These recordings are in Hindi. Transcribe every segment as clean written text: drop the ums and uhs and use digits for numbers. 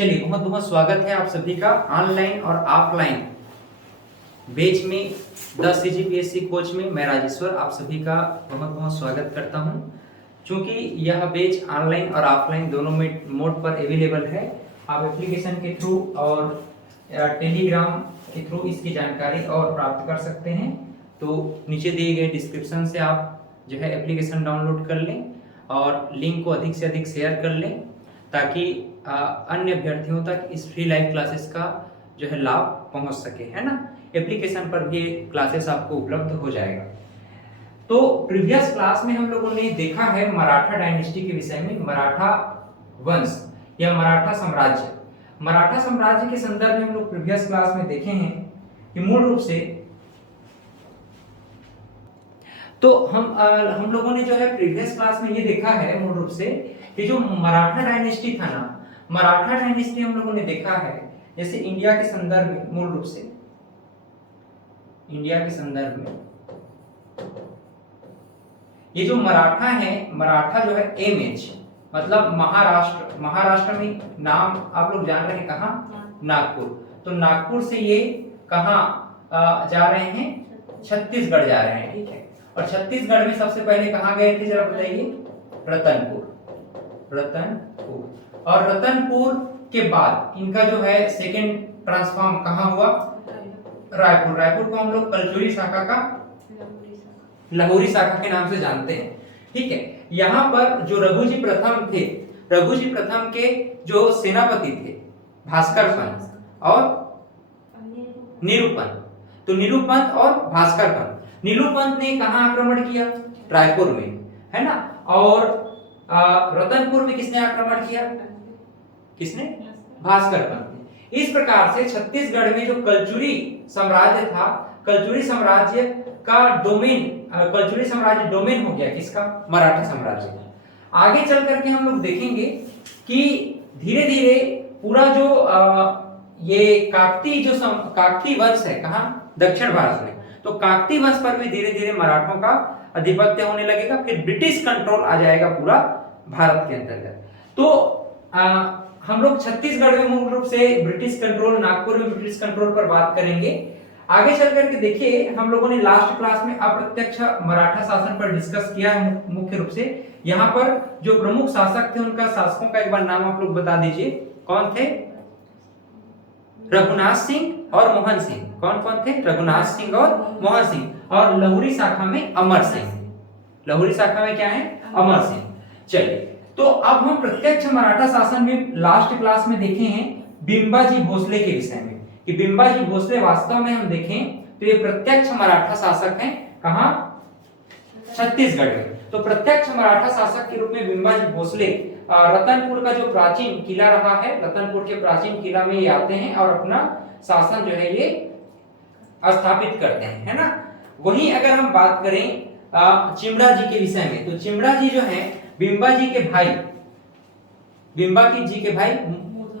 चलिए, बहुत बहुत स्वागत है आप सभी का ऑनलाइन और ऑफलाइन बैच में 10 CGPSC कोच में। मैं राजेश्वर आप सभी का बहुत बहुत स्वागत करता हूं। क्योंकि यह बैच ऑनलाइन और ऑफलाइन दोनों में मोड पर अवेलेबल है। आप एप्लीकेशन के थ्रू और टेलीग्राम के थ्रू इसकी जानकारी और प्राप्त कर सकते हैं। तो नीचे दिए गए डिस्क्रिप्शन से आप जो है एप्लीकेशन डाउनलोड कर लें और लिंक को अधिक से अधिक शेयर कर लें, ताकि अन्य अभ्यर्थियों तक इस फ्री लाइव क्लासेस का जो है लाभ पहुंच सके, है ना। एप्लीकेशन पर भी क्लासेस आपको उपलब्ध हो जाएगा। तो प्रीवियस क्लास में हम लोगों ने देखा है मराठा डायनेस्टी के विषय में, मराठा वंश या मराठा साम्राज्य। मराठा साम्राज्य के संदर्भ में हम लोग प्रीवियस क्लास में देखे हैं कि मूल रूप से तो हम लोगों ने जो है प्रीवियस क्लास में ये देखा है मूल रूप से कि जो मराठा डायनेस्टी था ना, मराठा डायनेस्टी हम लोगों ने देखा है जैसे इंडिया के संदर्भ में, मूल रूप से इंडिया के संदर्भ में ये जो मराठा है, मराठा जो है एमएच मतलब महाराष्ट्र। महाराष्ट्र में नाम आप लोग जान रहे हैं कहाँ? नागपुर। तो नागपुर से ये कहाँ जा रहे हैं? छत्तीसगढ़ जा रहे हैं, ठीक है। और छत्तीसगढ़ में सबसे पहले कहाँ गए थे जरा बताइए? रतनपुर। रतनपुर और रतनपुर के बाद इनका जो है सेकेंड ट्रांसफॉर्म कहाँ हुआ? रायपुर। रायपुर को हम लोग कलचुरी शाखा का लाहौरी शाखा के नाम से जानते हैं, ठीक है। यहाँ पर जो रघुजी प्रथम थे, रघुजी प्रथम के जो सेनापति थे भास्कर पंत और निरुपंत। तो निरुपंत और भास्कर पंत, निरुपंत ने कहाँ आक्रमण किया? रायपुर में, है ना। और रतनपुर में किसने आक्रमण किया? किसने? भास्कर पंत ने। इस प्रकार से छत्तीसगढ़ में जो कलचुरी साम्राज्य था, कलचुरी साम्राज्य का डोमेन, कलचुरी साम्राज्य डोमेन हो गया किसका? मराठा साम्राज्य का। आगे चल करके हम लोग देखेंगे कि धीरे धीरे पूरा जो ये काकती वंश है, कहाँ? दक्षिण भारत में। तो काकती वंश पर भी धीरे धीरे मराठों का आधिपत्य होने लगेगा। फिर ब्रिटिश कंट्रोल आ जाएगा पूरा भारत के अंतर्गत। तो हम लोग छत्तीसगढ़ में मूल रूप से ब्रिटिश कंट्रोल, नागपुर में ब्रिटिश कंट्रोल पर बात करेंगे। आगे चल करके देखिए, हम लोगों ने लास्ट क्लास में अप्रत्यक्ष मराठा शासन पर डिस्कस किया है मुख्य रूप से। यहाँ पर जो प्रमुख शासक थे उनका शासकों का एक बार नाम आप लोग बता दीजिए, कौन थे? रघुनाथ सिंह और मोहन सिंह। कौन कौन थे? रघुनाथ सिंह और मोहन सिंह। और लाहौरी शाखा में अमर सिंह। लाहौरी शाखा में क्या है? अमर सिंह। चलिए, तो अब हम प्रत्यक्ष मराठा शासन में लास्ट क्लास में देखे हैं बिम्बाजी भोसले के विषय में, कि बिम्बाजी भोसले वास्तव में हम देखें तो ये प्रत्यक्ष मराठा शासक हैं। कहां? छत्तीसगढ़ में। तो प्रत्यक्ष मराठा शासक के रूप में बिम्बाजी भोसले रतनपुर का जो प्राचीन किला रहा है, रतनपुर के प्राचीन किला में ये आते हैं और अपना शासन जो है ये स्थापित करते हैं, है ना। वहीं अगर हम बात करें चिमड़ा जी के विषय में, तो चिमड़ा जी जो है बिम्बाजी के भाई, बिम्बाजी जी के भाई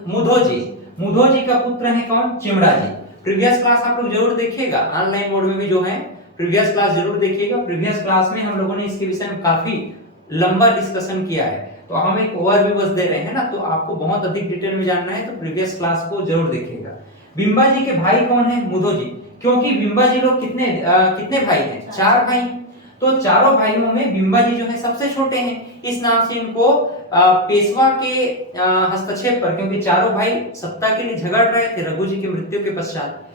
मुधोजी, मुधोजी का पुत्र है कौन? चिमड़ा जी। प्रीवियस क्लास आप लोग जरूर देखिएगा, ऑनलाइन मोड में भी जो है प्रीवियस क्लास जरूर देखिएगा। प्रीवियस क्लास में हम लोगों ने इसके विषय में काफी लंबा डिस्कशन किया है। तो हम एक ओवरव्यू बस दे रहे हैं ना, तो आपको बहुत अधिक डिटेल में जानना है तो प्रीवियस क्लास को जरूर देखिएगा। बिम्बाजी के भाई कौन है? मुधोजी। क्योंकि बिम्बाजी लोग कितने भाई हैं? 4 भाई। तो चारों भाइयों में बिम्बाजी जो है सबसे छोटे हैं, इस नाम से इनको पेशवा के हस्तक्षेप पर, क्योंकि चारों भाई सत्ता के लिए झगड़ रहे थे रघुजी की मृत्यु के पश्चात,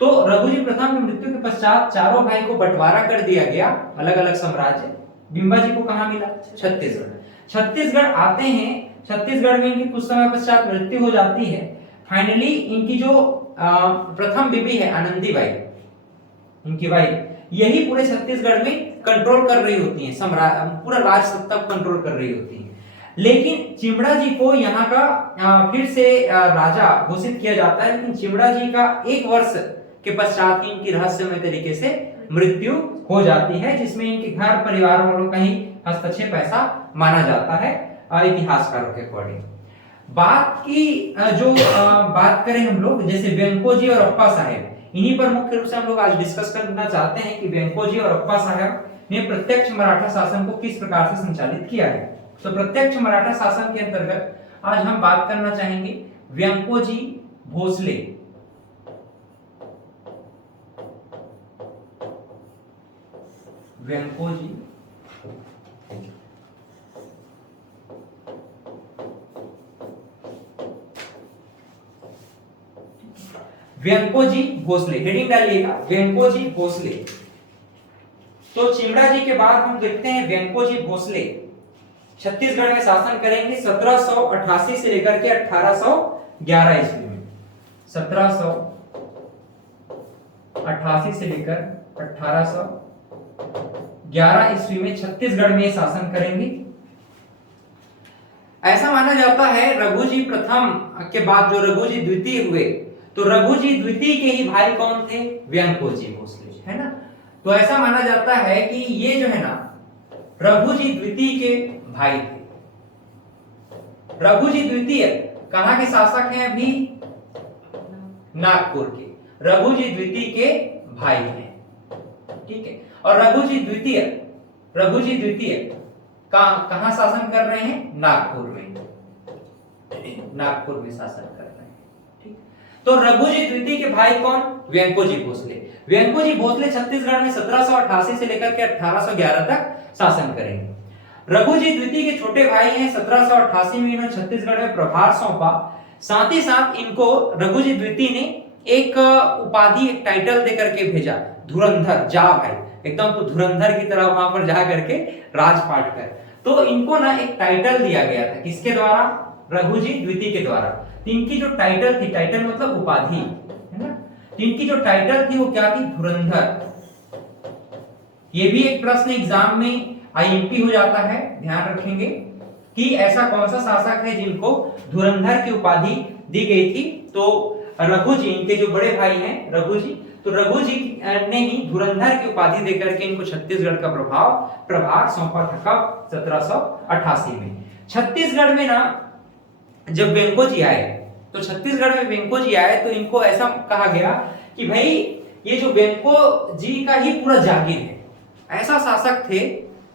तो रघुजी प्रथम की मृत्यु के पश्चात चारों भाई को बंटवारा कर दिया गया, अलग अलग साम्राज्य। बिम्बाजी को कहां मिला? छत्तीसगढ़। छत्तीसगढ़ आते हैं, छत्तीसगढ़ में इनकी कुछ समय पश्चात मृत्यु हो जाती है। फाइनली इनकी जो प्रथम बीबी है आनंदीबाई, इनकी वाइफ, यही पूरे छत्तीसगढ़ में कंट्रोल कर रही होती हैं, पूरा राज सत्ता कंट्रोल कर रही होती हैं। लेकिन चिमड़ा जी को यहाँ का फिर से राजा घोषित किया जाता है, लेकिन चिमड़ा जी का 1 वर्ष के पश्चात ही इनकी रहस्यमय तरीके से मृत्यु हो जाती है, जिसमें इनके घर परिवार वालों का ही हस्तक्षेप ऐसा माना जाता है इतिहासकारों के अकॉर्डिंग। बात करें हम लोग, जैसे वेंकोजी और अप्पा साहेब, इन्हीं पर मुख्य रूप से हम लोग आज डिस्कस करना चाहते हैं कि वेंकोजी और अप्पा साहेब ने प्रत्यक्ष मराठा शासन को किस प्रकार से संचालित किया है। तो प्रत्यक्ष मराठा शासन के अंतर्गत आज हम बात करना चाहेंगे व्यंकोजी भोसले। व्यंकोजी व्यंकोजी भोसले, हेडिंग डालिएगा व्यंकोजी भोसले। तो चिमड़ा जी के बाद हम देखते हैं व्यंकोजी भोसले छत्तीसगढ़ में शासन करेंगे 1788 से लेकर के 1811 ईस्वी में। 1788 से लेकर 1811 ईस्वी में छत्तीसगढ़ में शासन करेंगे। ऐसा माना जाता है रघुजी प्रथम के बाद जो रघुजी द्वितीय हुए, तो रघुजी द्वितीय के ही भाई कौन थे? व्यंकोजी भोसले, है ना। तो ऐसा माना जाता है कि ये जो है ना रघुजी द्वितीय के भाई थे। रघुजी द्वितीय कहां के शासक हैं? अभी नागपुर के। रघुजी द्वितीय के भाई हैं, ठीक है। और रघुजी द्वितीय कहां शासन कर रहे हैं? नागपुर में। नागपुर में शासन कर रहे हैं, ठीक। तो रघुजी द्वितीय के भाई कौन? व्यंकोजी भोसले। व्यंकोजी भोसले छत्तीसगढ़ में 1788 से लेकर के 1811 तक शासन करेंगे। रघुजी द्वितीय के छोटे भाई हैं, 1788 में इन्होंने छत्तीसगढ़ में प्रभार सौंपा। साथ ही साथ इनको रघुजी द्वितीय ने एक उपाधि, एक टाइटल देकर के भेजा, धुरंधर, जा भाई, एकदम तो धुरंधर की तरह वहां पर जा करके राजपाट कर। तो इनको ना एक टाइटल दिया गया था, किसके द्वारा? रघुजी द्वितीय के द्वारा। इनकी जो टाइटल थी, टाइटल मतलब उपाधि, है ना। इनकी जो टाइटल थी वो क्या थी? धुरंधर। ये भी एक प्रश्न एग्जाम में आईएमपी हो जाता है, ध्यान रखेंगे कि ऐसा कौन सा शासक है जिनको धुरंधर की उपाधि दी गई थी। तो रघुजी, इनके जो बड़े भाई हैं रघुजी, तो रघुजी ने ही धुरंधर की उपाधि देकर के इनको छत्तीसगढ़ का प्रभार सौंपा था। कब? 1788 में। छत्तीसगढ़ में ना जब व्यंकोजी आए, तो छत्तीसगढ़ में व्यंकोजी आए तो इनको ऐसा कहा गया कि भाई ये जो व्यंको जी का ही पूरा जागीर है। ऐसा शासक थे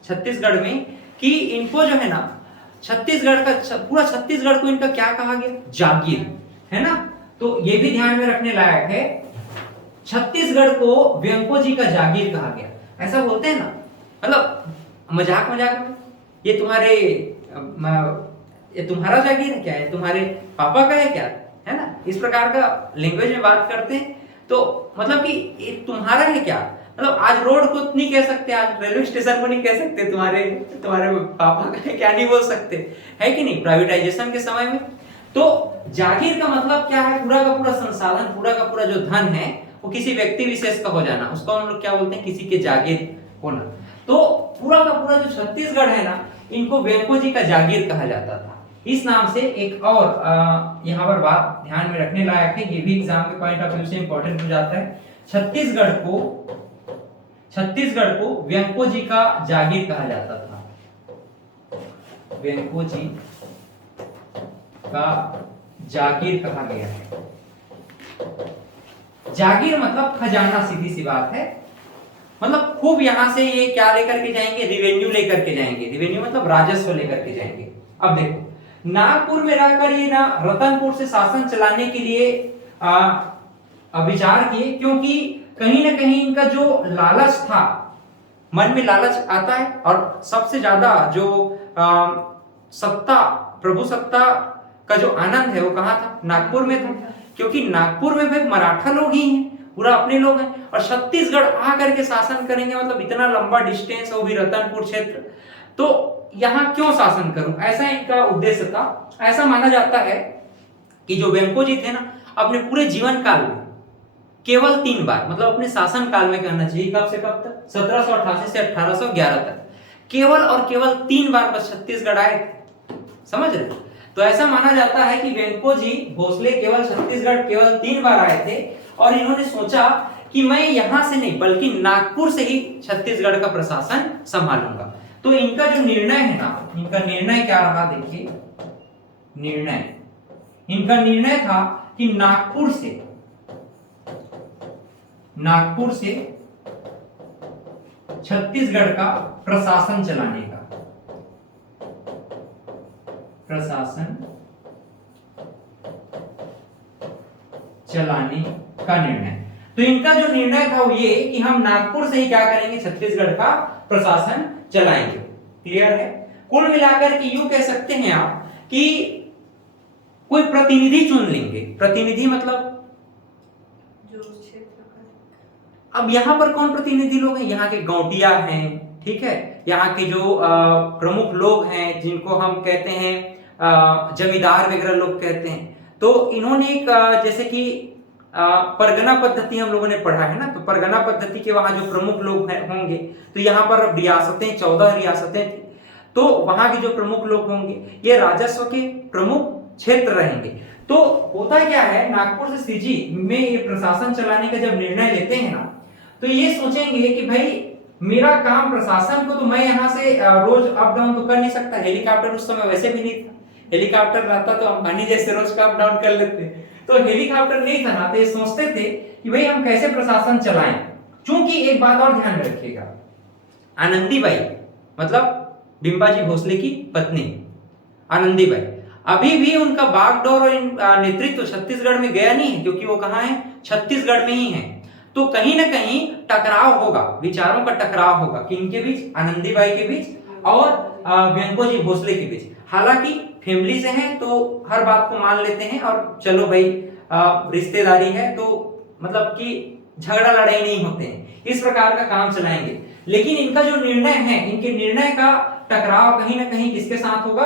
छत्तीसगढ़ में कि इनको जो है ना छत्तीसगढ़ का पूरा छत्तीसगढ़ को इनका क्या कहा गया? जागीर, है ना। तो ये भी ध्यान में रखने लायक है, छत्तीसगढ़ को व्यंकोजी का जागीर कहा गया। ऐसा बोलते हैं ना, मतलब मजाक में, ये तुम्हारा जागीर है क्या? है तुम्हारे पापा का है क्या? है ना, इस प्रकार का लैंग्वेज में बात करते हैं। तो मतलब कि ये तुम्हारा है क्या, मतलब आज रोड को नहीं कह सकते, आज रेलवे स्टेशन को नहीं कह सकते तुम्हारे पापा का है क्या, नहीं बोल सकते, है कि नहीं, प्राइवेटाइजेशन के समय में। तो जागीर का मतलब क्या है? पूरा का पूरा संसाधन, पूरा का पूरा जो धन है वो किसी व्यक्ति विशेष का हो जाना, उसको हम लोग क्या बोलते हैं? किसी के जागीर होना। तो पूरा का पूरा जो छत्तीसगढ़ है ना, इनको व्यंकोजी का जागीर कहा जाता था। इस नाम से एक और यहाँ पर बात ध्यान में रखने लायक है, ये भी एग्जाम के पॉइंट ऑफ व्यू से इंपॉर्टेंट हो जाता है। छत्तीसगढ़ को व्यंकोजी का जागीर कहा जाता था। व्यंकोजी का जागीर कहा गया है। जागीर मतलब खजाना, सीधी सी बात है। मतलब खूब यहां से ये क्या लेकर के जाएंगे? रिवेन्यू लेकर के जाएंगे। रिवेन्यू मतलब राजस्व लेकर के जाएंगे। अब देखो, नागपुर में रहकर ये ना रतनपुर से शासन चलाने के लिए विचार किए, क्योंकि कहीं ना कहीं इनका जो लालच था, मन में लालच आता है, और सबसे ज्यादा जो सत्ता, प्रभु सत्ता का जो आनंद है वो कहाँ था? नागपुर में था। क्योंकि नागपुर में भाई मराठा लोग ही हैं, पूरा अपने लोग हैं, और छत्तीसगढ़ आकर के शासन करेंगे, मतलब इतना लंबा डिस्टेंस, वो भी रतनपुर क्षेत्र, तो यहाँ क्यों शासन करूं, ऐसा इनका उद्देश्य था। ऐसा माना जाता है कि जो व्यंकोजी थे ना, अपने पूरे जीवन काल में केवल 3 बार, मतलब अपने शासन काल में कहना चाहिए, कब से कब तक? 1788 से 1811 तक, केवल और केवल 3 बार बस छत्तीसगढ़ आए थे, समझ रहे? तो ऐसा माना जाता है कि व्यंकोजी भोसले केवल छत्तीसगढ़ केवल 3 बार आए थे, और इन्होंने सोचा कि मैं यहां से नहीं बल्कि नागपुर से ही छत्तीसगढ़ का प्रशासन संभालूंगा। तो इनका जो निर्णय है ना, इनका निर्णय क्या रहा? देखिए, इनका निर्णय था कि नागपुर से छत्तीसगढ़ का प्रशासन चलाने का, चलाने का निर्णय। तो इनका जो निर्णय था वो ये कि हम नागपुर से ही क्या करेंगे, छत्तीसगढ़ का प्रशासन चलाएंगे। क्लियर है? कुल मिलाकर के यूं कह सकते हैं आप कि कोई प्रतिनिधि चुन लेंगे। प्रतिनिधि मतलब जो क्षेत्र का, अब यहाँ पर कौन प्रतिनिधि लोग हैं, यहाँ के गौटिया हैं, ठीक है, यहाँ के जो प्रमुख लोग हैं जिनको हम कहते हैं जमींदार वगैरह लोग कहते हैं। तो इन्होंने एक जैसे कि परगना पद्धति हम लोगों ने पढ़ा है ना, तो परगना पद्धति के वहां जो प्रमुख लोग होंगे, तो यहाँ पर रियासतें 14 रियासतें थी, तो वहां के जो प्रमुख लोग होंगे ये राजस्व के प्रमुख क्षेत्र रहेंगे। तो होता क्या है, नागपुर से सीजी में ये प्रशासन चलाने का जब निर्णय लेते हैं ना, तो ये सोचेंगे कि भाई मेरा काम प्रशासन को, तो मैं यहाँ से रोज अप डाउन तो कर नहीं सकता, हेलीकॉप्टर उस समय वैसे भी नहीं था, हेलीकॉप्टर रहता तो अंबानी जैसे रोज का अप डाउन कर लेते, तो हेलीकॉप्टर नहीं था ना, तो ये सोचते थे कि भाई हम कैसे प्रशासन चलाएं। चूंकि एक बात और ध्यान में रखिएगा, आनंदीबाई मतलब बिंबाजी भोसले की पत्नी आनंदीबाई, अभी भी उनका बागडोर और नेतृत्व छत्तीसगढ़ में गया नहीं है, क्योंकि वो कहाँ है, छत्तीसगढ़ में ही है। तो कहीं ना कहीं टकराव होगा, विचारों का टकराव होगा, किनके बीच, आनंदीबाई के बीच और व्यंकोजी भोसले के बीच। हालांकि फैमिली से हैं तो हर बात को मान लेते हैं और चलो भाई रिश्तेदारी है, तो मतलब कि झगड़ा लड़ाई नहीं होते हैं, इस प्रकार का काम चलाएंगे। लेकिन इनका जो निर्णय है, इनके निर्णय का टकराव कहीं ना कहीं किसके साथ होगा,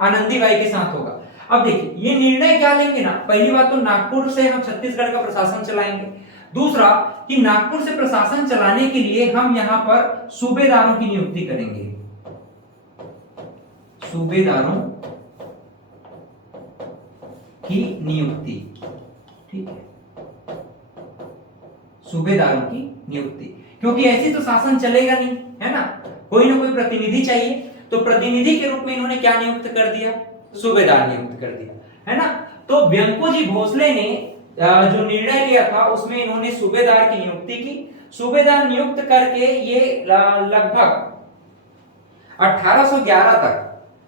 आनंदीबाई के साथ होगा। अब देखिए ये निर्णय क्या लेंगे ना, पहली बात तो नागपुर से हम छत्तीसगढ़ का प्रशासन चलाएंगे, दूसरा कि नागपुर से प्रशासन चलाने के लिए हम यहाँ पर सूबेदारों की नियुक्ति करेंगे, सूबेदारों की नियुक्ति, ठीक है, सूबेदारों की नियुक्ति, क्योंकि ऐसे तो शासन चलेगा नहीं, है ना, कोई ना कोई प्रतिनिधि चाहिए। तो प्रतिनिधि के रूप में इन्होंने क्या नियुक्त कर दिया, सूबेदार नियुक्त कर दिया, है ना। तो व्यंकोजी भोसले ने जो निर्णय लिया था उसमें इन्होंने सूबेदार की नियुक्ति की। सूबेदार नियुक्त करके ये लगभग 1811 तक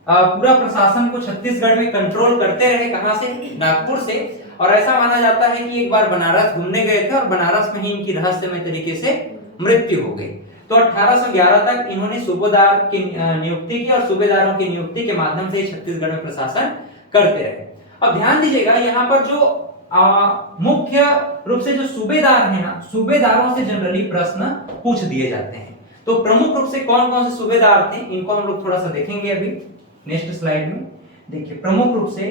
पूरा प्रशासन को छत्तीसगढ़ में कंट्रोल करते रहे। कहां से, नागपुर से। और ऐसा माना जाता है कि एक बार बनारस घूमने गए थे और बनारस में ही इनकी रहस्यमय तरीके से मृत्यु हो गई। तो 1811 तक इन्होंने सूबेदार की नियुक्ति की और सूबेदारों की नियुक्ति के माध्यम से छत्तीसगढ़ में प्रशासन करते रहे। अब ध्यान दीजिएगा यहाँ पर जो मुख्य रूप से जो सूबेदार है ना, सूबेदारों से जनरली प्रश्न पूछ दिए जाते हैं। तो प्रमुख रूप से कौन कौन से सूबेदार थे, इनको हम लोग थोड़ा सा देखेंगे अभी नेक्स्ट स्लाइड में। देखिए प्रमुख रूप से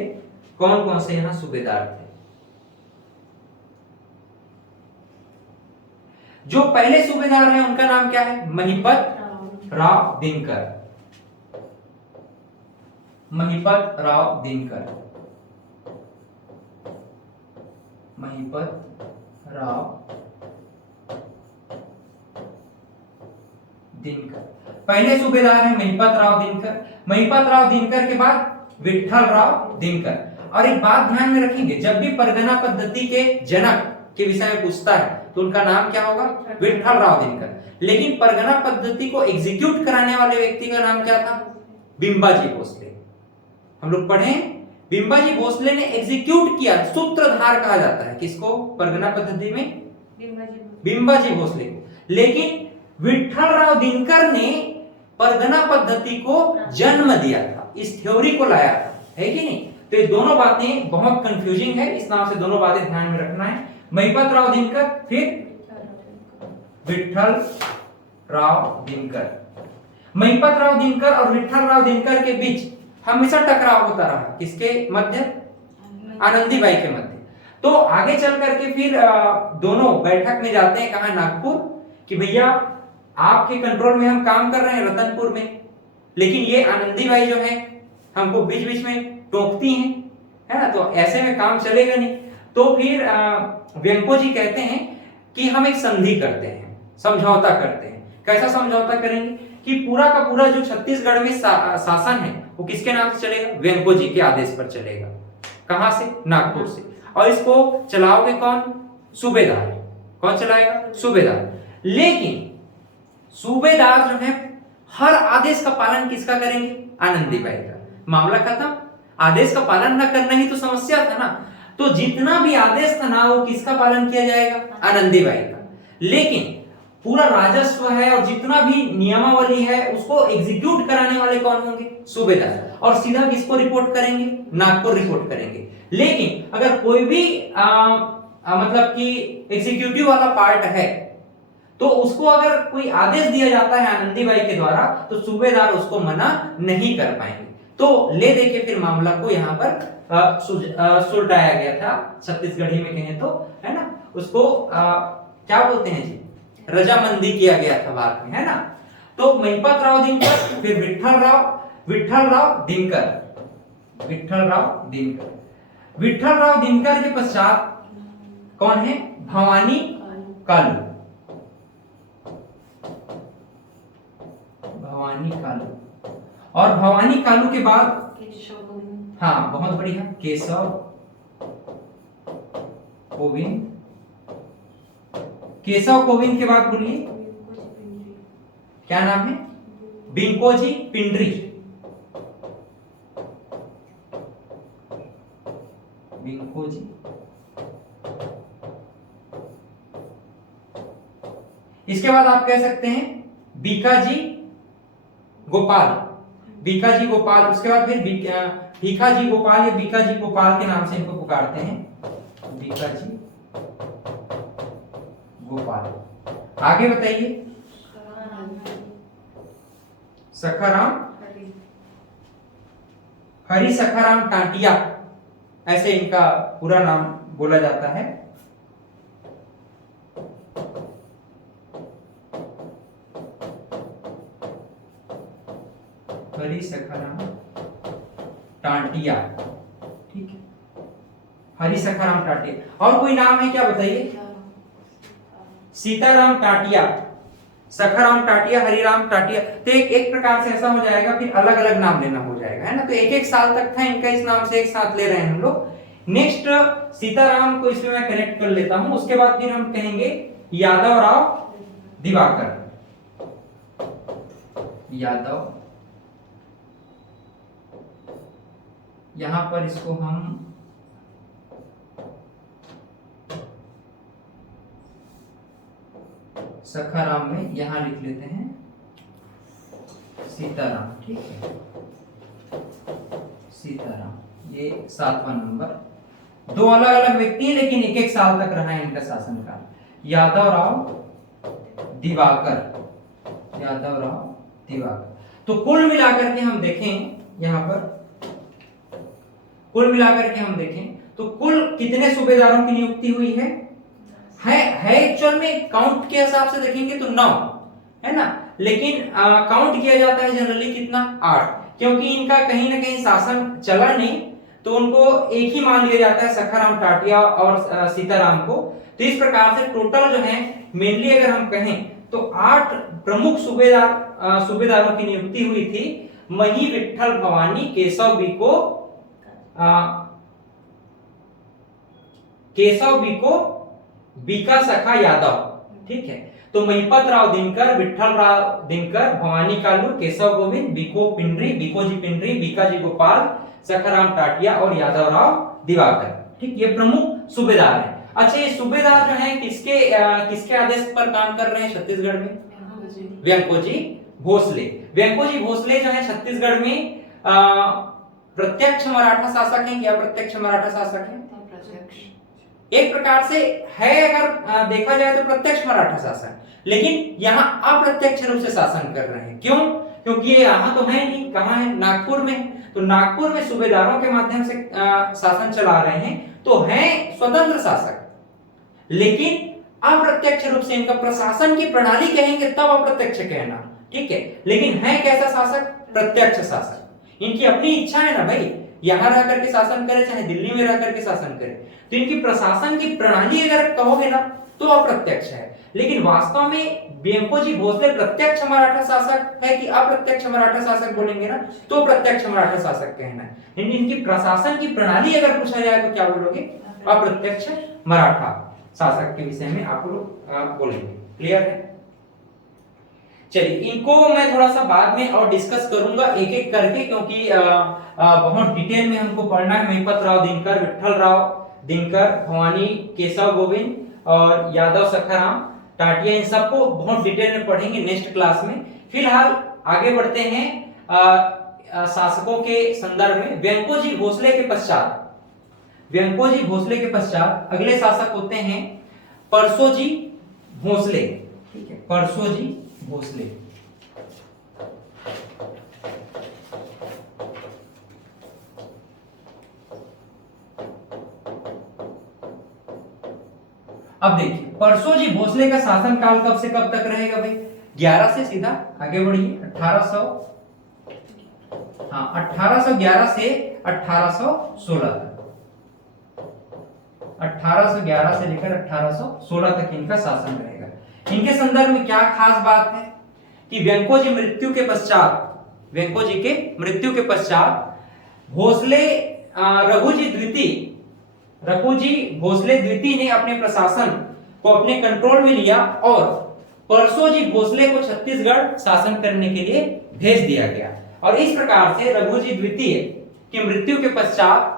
कौन कौन से यहाँ सूबेदार थे। जो पहले सूबेदार हैं उनका नाम क्या है, महिपत राव दिनकर, महिपत राव दिनकर, महिपत राव दिनकर पहले सूबेदार है महिपत राव दिनकर। महिपत राव दिनकर के बाद विठल राव दिनकर। और एक बात ध्यान में रखेंगे, जब भी परगना पद्धति के जनक के विषय में पूछता है तो उनका नाम क्या होगा, विठल राव दिनकर। लेकिन परगना पद्धति को एग्जीक्यूट कराने वाले व्यक्ति का नाम क्या था, बिंबाजी भोसले। हम लोग पढ़े बिंबाजी भोसले ने एग्जीक्यूट किया, सूत्रधार कहा जाता है किसको, परगना पद्धति में बिंबाजी भोसले को। लेकिन विठल राव दिनकर ने परगना पद्धति को जन्म दिया था, इस थ्योरी को लाया था, है कि नहीं। तो ये दोनों बातें बहुत कंफ्यूजिंग है, इस नाम से दोनों बातें ध्यान में रखना है। महिपत राव दिनकर फिर विठल राव दिनकर। महिपत राव दिनकर और विठल राव दिनकर के बीच हमेशा टकराव होता रहा, किसके मध्य, आनंदीबाई के मध्य। तो आगे चल करके फिर दोनों बैठक में जाते हैं, कहा, नागपुर, कि भैया आपके कंट्रोल में हम काम कर रहे हैं रतनपुर में, लेकिन ये आनंदीबाई जो है हमको बीच बीच में टोकती हैं, है ना, तो ऐसे में काम चलेगा नहीं। तो फिर व्यंको जी कहते हैं कि हम एक संधि करते हैं, समझौता करते हैं। कैसा समझौता करेंगे कि पूरा का पूरा जो छत्तीसगढ़ में शासन है वो किसके नाम से चलेगा, व्यंको जी के आदेश पर चलेगा। कहां से, नागपुर से। और इसको चलाओगे कौन, सूबेदार। कौन चलाएगा, सूबेदार। लेकिन सूबेदार जो है हर आदेश का पालन किसका करेंगे, आनंदीबाई का। मामला खत्म। आदेश का पालन न करना ही तो समस्या था ना। तो जितना भी आदेश था ना वो किसका पालन किया जाएगा, आनंदीबाई का। लेकिन पूरा राजस्व है और जितना भी नियमावली है उसको एग्जीक्यूट कराने वाले कौन होंगे, सूबेदार। और सीधा किसको रिपोर्ट करेंगे, नागपुर रिपोर्ट करेंगे। लेकिन अगर कोई भी मतलब कि एग्जीक्यूटिव वाला पार्ट है तो उसको अगर कोई आदेश दिया जाता है आनंदीबाई के द्वारा तो सूबेदार उसको मना नहीं कर पाएंगे। तो ले दे के फिर मामला को यहाँ पर सुलटाया गया था, छत्तीसगढ़ी में कहें तो, है ना, उसको क्या बोलते हैं जी, रजामंदी किया गया था बाद में, है ना। तो महिपत राव दिनकर, फिर विठल राव दिनकर, विठल राव दिनकर के पश्चात कौन है, भवानी कालू, और भवानी कालू के बाद हाँ बहुत बढ़िया, केशव कोविंद के बाद बोलिए क्या नाम है, बिंकोजी पिंडरी, इसके बाद आप कह सकते हैं बीकाजी गोपाल, उसके बाद फिर भीखाजी गोपाल या बीकाजी गोपाल के नाम से इनको पुकारते हैं, बीकाजी गोपाल। आगे बताइए, हरि सखाराम टांटिया, ऐसे इनका पूरा नाम बोला जाता है। हरि सखाराम टांटिया, ठीक है, हरि सखाराम टांटिया। और कोई नाम है क्या बताइए, सीताराम टाटिया, सखाराम टाटिया, हरिराम टाटिया। तो एक प्रकार से ऐसा हो जाएगा, फिर अलग अलग नाम लेना हो जाएगा, है ना। तो एक साल तक था इनका, इस नाम से एक साथ ले रहे हैं हम लोग। नेक्स्ट सीताराम को इसमें मैं कनेक्ट कर लेता हूं। उसके बाद फिर हम कहेंगे यादव राव दिवाकर, यादव, यहां पर इसको हम सखाराम में यहां लिख लेते हैं सीताराम, ठीक है, सीताराम। ये 7वां नंबर। दो अलग अलग व्यक्ति हैं लेकिन एक साल तक रहा है इनका शासनकाल। यादव राव दिवाकर, तो कुल मिलाकर के हम देखें यहां पर, कुल मिलाकर के हम देखें तो कुल कितने सूबेदारों की नियुक्ति हुई है एक्चुअल में काउंट के हिसाब से देखेंगे तो 9 है ना, लेकिन काउंट किया जाता है जनरली कितना, 8, क्योंकि इनका कहीं ना कहीं शासन चला नहीं तो उनको एक ही मान लिया जाता है, सखाराम टाटिया और सीताराम को। तो इस प्रकार से टोटल जो है मेनली अगर हम कहें तो 8 प्रमुख सूबेदारों की नियुक्ति हुई थी। मही, विट्ठल, भवानी, केशव बीको, बीका, सखा, यादव, ठीक है। तो महिपत राव दिनकर, विट्ठल राव दिनकर, भवानी कालू, केशव गोविंद, बीकोजी पिंडरी, बीकाजी गोपाल, सखाराम टाटिया और यादव राव दिवाकर, ठीक, ये प्रमुख सूबेदार हैं। अच्छा, ये सूबेदार जो हैं किसके आदेश पर काम कर रहे हैं छत्तीसगढ़ में, व्यंकोजी भोसले जो है छत्तीसगढ़ में प्रत्यक्ष मराठा शासक हैं या अप्रत्यक्ष मराठा शासक हैं, एक प्रकार से है, अगर देखा जाए तो प्रत्यक्ष मराठा शासन, लेकिन यहाँ अप्रत्यक्ष रूप से शासन कर रहे हैं। क्यों? क्योंकि ये यहाँ तो है नहीं, कहाँ है, नागपुर में। तो नागपुर में सूबेदारों के माध्यम से शासन चला रहे हैं, तो हैं स्वतंत्र शासक, लेकिन अप्रत्यक्ष रूप से इनका प्रशासन की प्रणाली कहेंगे तब अप्रत्यक्ष कहना, ठीक है, लेकिन है कैसा शासक, प्रत्यक्ष शासक। इनकी अपनी इच्छा है ना भाई, यहां रह करके शासन करे चाहे दिल्ली में रह करके शासन करे, तो इनकी प्रशासन की प्रणाली अगर कहोगे ना तो अप्रत्यक्ष है। लेकिन वास्तव में व्यंकोजी भोसले प्रत्यक्ष मराठा शासक है कि अप्रत्यक्ष मराठा शासक बोलेंगे ना तो प्रत्यक्ष मराठा शासक कहना है, लेकिन इनकी प्रशासन की प्रणाली अगर पूछा जाए तो क्या बोलोगे, अप्रत्यक्ष मराठा शासक के विषय में आप लोग बोलेंगे। क्लियर है? चलिए, इनको मैं थोड़ा सा बाद में और डिस्कस करूंगा एक एक करके, क्योंकि बहुत डिटेल में हमको पढ़ना है। महिपत राव दिनकर, विट्ठल राव दिनकर, भवानी, केशव गोविंद और यादव सखाराम, टाटिया, इन सबको बहुत डिटेल में पढ़ेंगे नेक्स्ट क्लास में। फिलहाल आगे बढ़ते हैं शासकों के संदर्भ में। व्यंकोजी भोसले के पश्चात अगले शासक होते हैं परसोजी भोसले। ठीक है, परसोजी भोसले। अब देखिए परसोजी भोसले का शासनकाल कब से कब तक रहेगा भाई? 11 से सीधा आगे बढ़िए 1811 से 1816 तक। 1811 से लेकर 1816 तक इनका शासन रहेगा। इनके संदर्भ में क्या खास बात है कि व्यंकोजी के मृत्यु के पश्चात भोसले रघुजी भोसले द्वितीय ने अपने प्रशासन को अपने कंट्रोल में लिया और परसोजी भोसले को छत्तीसगढ़ शासन करने के लिए भेज दिया गया। और इस प्रकार से रघुजी द्वितीय की मृत्यु के पश्चात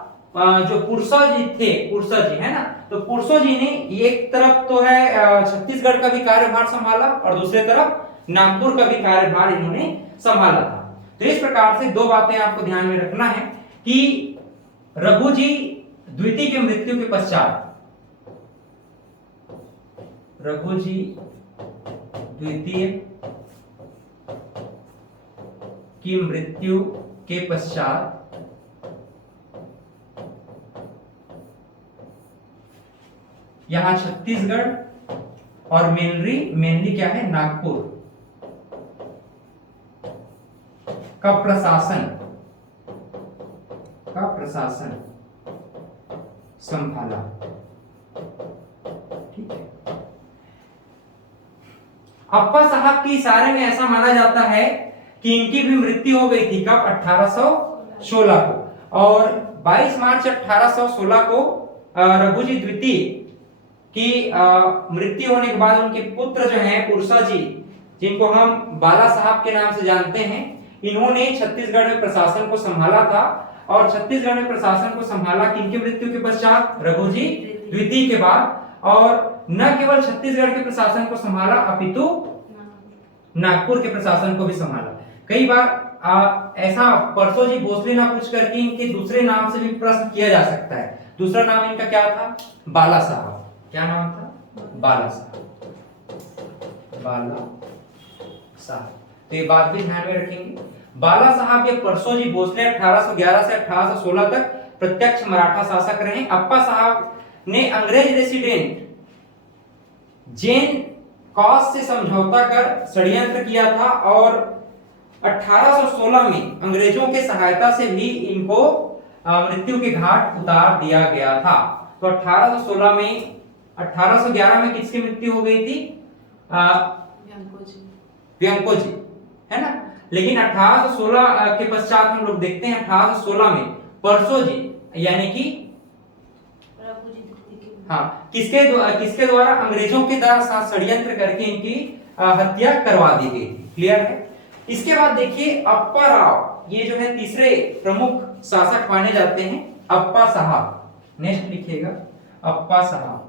जो पुरसोजी है ना, तो पुरसोजी ने एक तरफ तो है छत्तीसगढ़ का भी कार्यभार संभाला और दूसरे तरफ नागपुर का भी कार्यभार इन्होंने संभाला था। तो इस प्रकार से दो बातें आपको ध्यान में रखना है कि रघुजी द्वितीय की मृत्यु के पश्चात यहां छत्तीसगढ़ और मेनली क्या है, नागपुर का प्रशासन संभाला। ठीक है, अप्पा साहब की इशारे में ऐसा माना जाता है कि इनकी भी मृत्यु हो गई थी कब? 1816 को। और 22 मार्च 1816 को रघुजी द्वितीय की मृत्यु होने के बाद उनके पुत्र जो हैं पुरसा जी, जिनको हम बाला साहब के नाम से जानते हैं, इन्होंने छत्तीसगढ़ में प्रशासन को संभाला था। और छत्तीसगढ़ में प्रशासन को संभाला किनकी मृत्यु के पश्चात? रघुजी द्वितीय के बाद। और न केवल छत्तीसगढ़ के प्रशासन को संभाला अपितु नागपुर के प्रशासन को भी संभाला। कई बार ऐसा परसोजी भोसले ना पूछ करके इनके दूसरे नाम से भी प्रश्न किया जा सकता है। दूसरा नाम इनका क्या था? बाला साहब। क्या नाम था? बाला साहब। तो ये बात भी ध्यान में रखेंगे। बाला साहब या परसोजी भोसले 1811 से 1816 तक प्रत्यक्ष मराठा शासक रहे। अप्पा साहब ने अंग्रेज रेसिडेंट जेन कॉस से समझौता कर षड्यंत्र किया था और 1816 में अंग्रेजों के सहायता से भी इनको मृत्यु के घाट उतार दिया गया था। तो 1811 में किसकी मृत्यु हो गई थी? व्यंकोजी, है ना। लेकिन 1816 के पश्चात हम लोग देखते हैं 1816 में परसोजी यानी कि किसके द्वारा? अंग्रेजों के साथ षड्यंत्र करके इनकी हत्या करवा दी गई थी। क्लियर है। इसके बाद देखिए अप्पा राव, ये जो है तीसरे प्रमुख शासक माने जाते हैं, अप्पा साहब। नेक्स्ट लिखिएगा अप्पा साहब।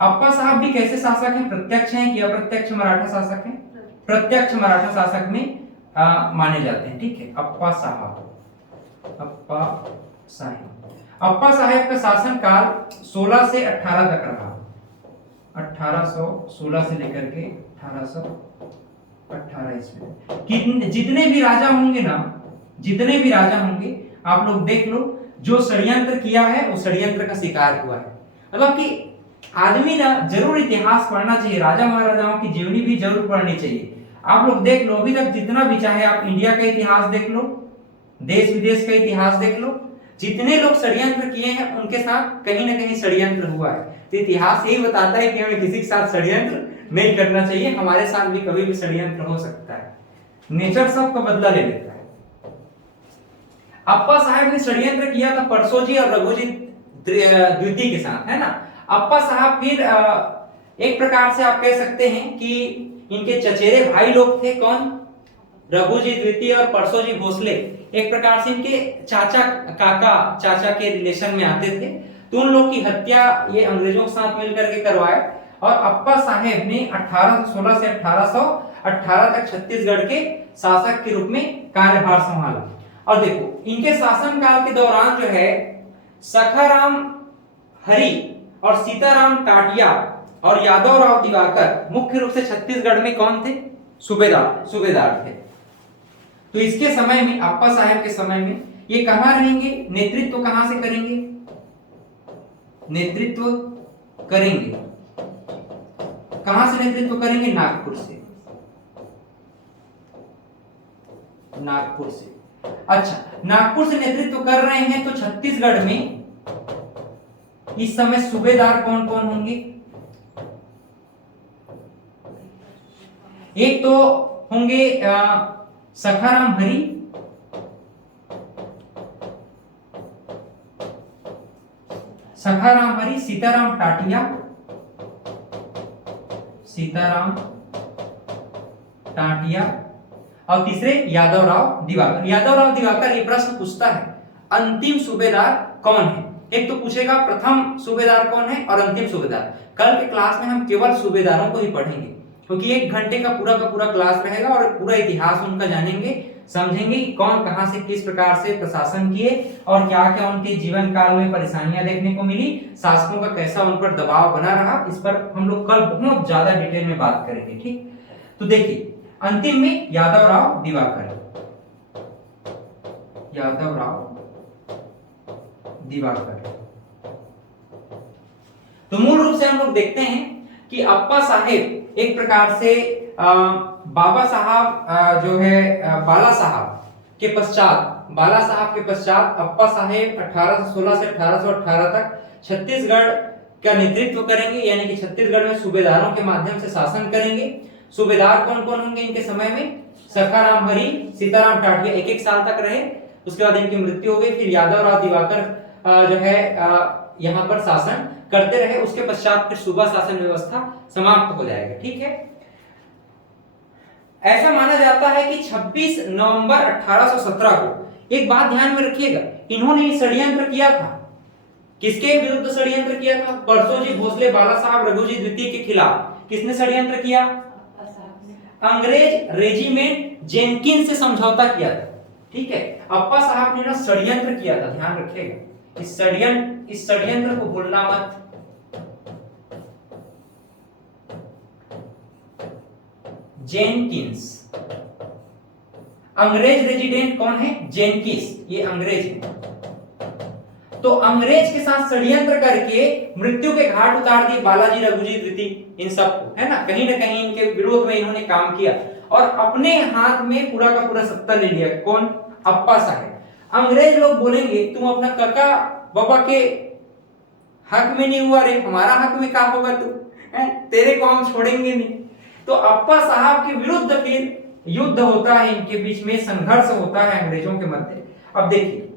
अप्पा साहब भी कैसे शासक हैं? प्रत्यक्ष हैं कि अप्रत्यक्ष मराठा शासक हैं? प्रत्यक्ष मराठा शासक में माने जाते हैं। ठीक है, अप्पा साहब का शासन काल 16 से 18 तक रहा। 1816 से लेकर के 1818 ईस्वी। जितने भी राजा होंगे आप लोग देख लो, जो षड्यंत्र किया है वो षड्यंत्र का शिकार हुआ है। मतलब कि आदमी ना जरूर इतिहास पढ़ना चाहिए, राजा महाराजाओं की जीवनी भी जरूर पढ़नी चाहिए। आप लोग देख लो, अभी तक जितना भी, चाहे आप इंडिया का इतिहास देख लो, देश विदेश का इतिहास देख लो, जितने लोग षड्यंत्र किए हैं उनके साथ कहीं ना कहीं षड्यंत्र हुआ है। तो इतिहास यही बताता है कि हमें किसी के साथ षड्यंत्र नहीं करना चाहिए। हमारे साथ भी कभी भी षड्यंत्र हो सकता है, नेचर सबका बदला ले लेता है। अप्पा साहब ने षड्यंत्र किया था परसोजी और रघुजी द्वितीय के साथ, है ना। अप्पा साहब फिर एक प्रकार से आप कह सकते हैं कि इनके चचेरे भाई लोग थे। कौन? रघुजी द्वितीय और परसोजी भोसले एक प्रकार से इनके चाचा के रिलेशन में आते थे। तो उन लोग की हत्या ये अंग्रेजों के साथ मिलकर के करवाए और अप्पा साहेब ने 1816 से 1818 तक छत्तीसगढ़ के शासक के रूप में कार्यभार संभाला। और देखो इनके शासनकाल के दौरान जो है सखाराम हरि और सीताराम टाटिया और यादवराव दिवाकर मुख्य रूप से छत्तीसगढ़ में कौन थे? सूबेदार थे। तो इसके समय में अप्पा साहेब के समय में ये कहां रहेंगे? नेतृत्व कहां से करेंगे? नेतृत्व करेंगे कहां से? नेतृत्व करेंगे नागपुर से। अच्छा, नागपुर से नेतृत्व कर रहे हैं तो छत्तीसगढ़ में इस समय सूबेदार कौन कौन होंगे? एक तो होंगे सखाराम हरि, सीताराम टाटिया और तीसरे यादवराव दिवाकर। ये प्रश्न पूछता है अंतिम सूबेदार कौन है? एक तो पूछेगा प्रथम सूबेदार कौन है और अंतिम सूबेदार। कल के क्लास में हम केवल सूबेदारों को ही पढ़ेंगे क्योंकि 1 घंटे का पूरा क्लास रहेगा और पूरा इतिहास उनका जानेंगे, समझेंगे कौन कहां से किस प्रकार से प्रशासन किए और क्या क्या उनके जीवन काल में परेशानियां देखने को मिली, शासकों का कैसा उन पर दबाव बना रहा। इस पर हम लोग कल बहुत ज्यादा डिटेल में बात करेंगे। ठीक, तो देखिए अंतिम में यादवराव दिवाकर। तो मूल रूप से हम लोग देखते हैं कि अप्पा साहेब एक प्रकार से बाला साहब के पश्चात अप्पा साहेब 1816 से 1818 तक छत्तीसगढ़ का नेतृत्व करेंगे, यानी कि छत्तीसगढ़ में सूबेदारों के माध्यम से शासन करेंगे। सूबेदार कौन कौन होंगे इनके समय में? सखाराम हरि, सीताराम टाटिया 1-1 साल तक रहे, उसके बाद इनकी मृत्यु हो गई। फिर यादवराव दिवाकर जो है यहाँ पर शासन करते रहे। उसके पश्चात फिर सूबा शासन व्यवस्था समाप्त हो जाएगा। ठीक है, ऐसा माना जाता है कि 26 नवंबर 1817 को, एक बात ध्यान में रखिएगा, इन्होंने षड्यंत्र किया था। किसके विरुद्ध षड्यंत्र किया था? परसोजी भोसले, बाला साहब, रघुजी द्वितीय के खिलाफ। किसने षड्यंत्र किया? अंग्रेज रेजिमेंट जेनकिंस से समझौता किया था। ठीक है, अप्पा साहब ने ना षड्यंत्र किया था, ध्यान रखिएगा। इस षड्यंत्र को भूलना मत। जेनकिंस, अंग्रेज रेजिडेंट कौन है? जेनकिंस, ये अंग्रेज है। तो अंग्रेज के साथ षड्यंत्र करके मृत्यु के घाट उतार दिए बालाजी, रघुजी द्वितीय, इन सबको, है ना कहीं इनके विरोध में इन्होंने काम किया और अपने हाथ में पूरा का पूरा सत्ता ले लिया। कौन? अप्पा साहेब। अंग्रेज लोग बोलेंगे तुम अपना काका बाबा के हक में नहीं हुआ रे, हमारा हक में क्या होगा तू, तेरे को हम छोड़ेंगे नहीं। तो अप्पा साहब के विरुद्ध फिर युद्ध होता है, इनके बीच में संघर्ष होता है अंग्रेजों के मध्य। अब देखिए,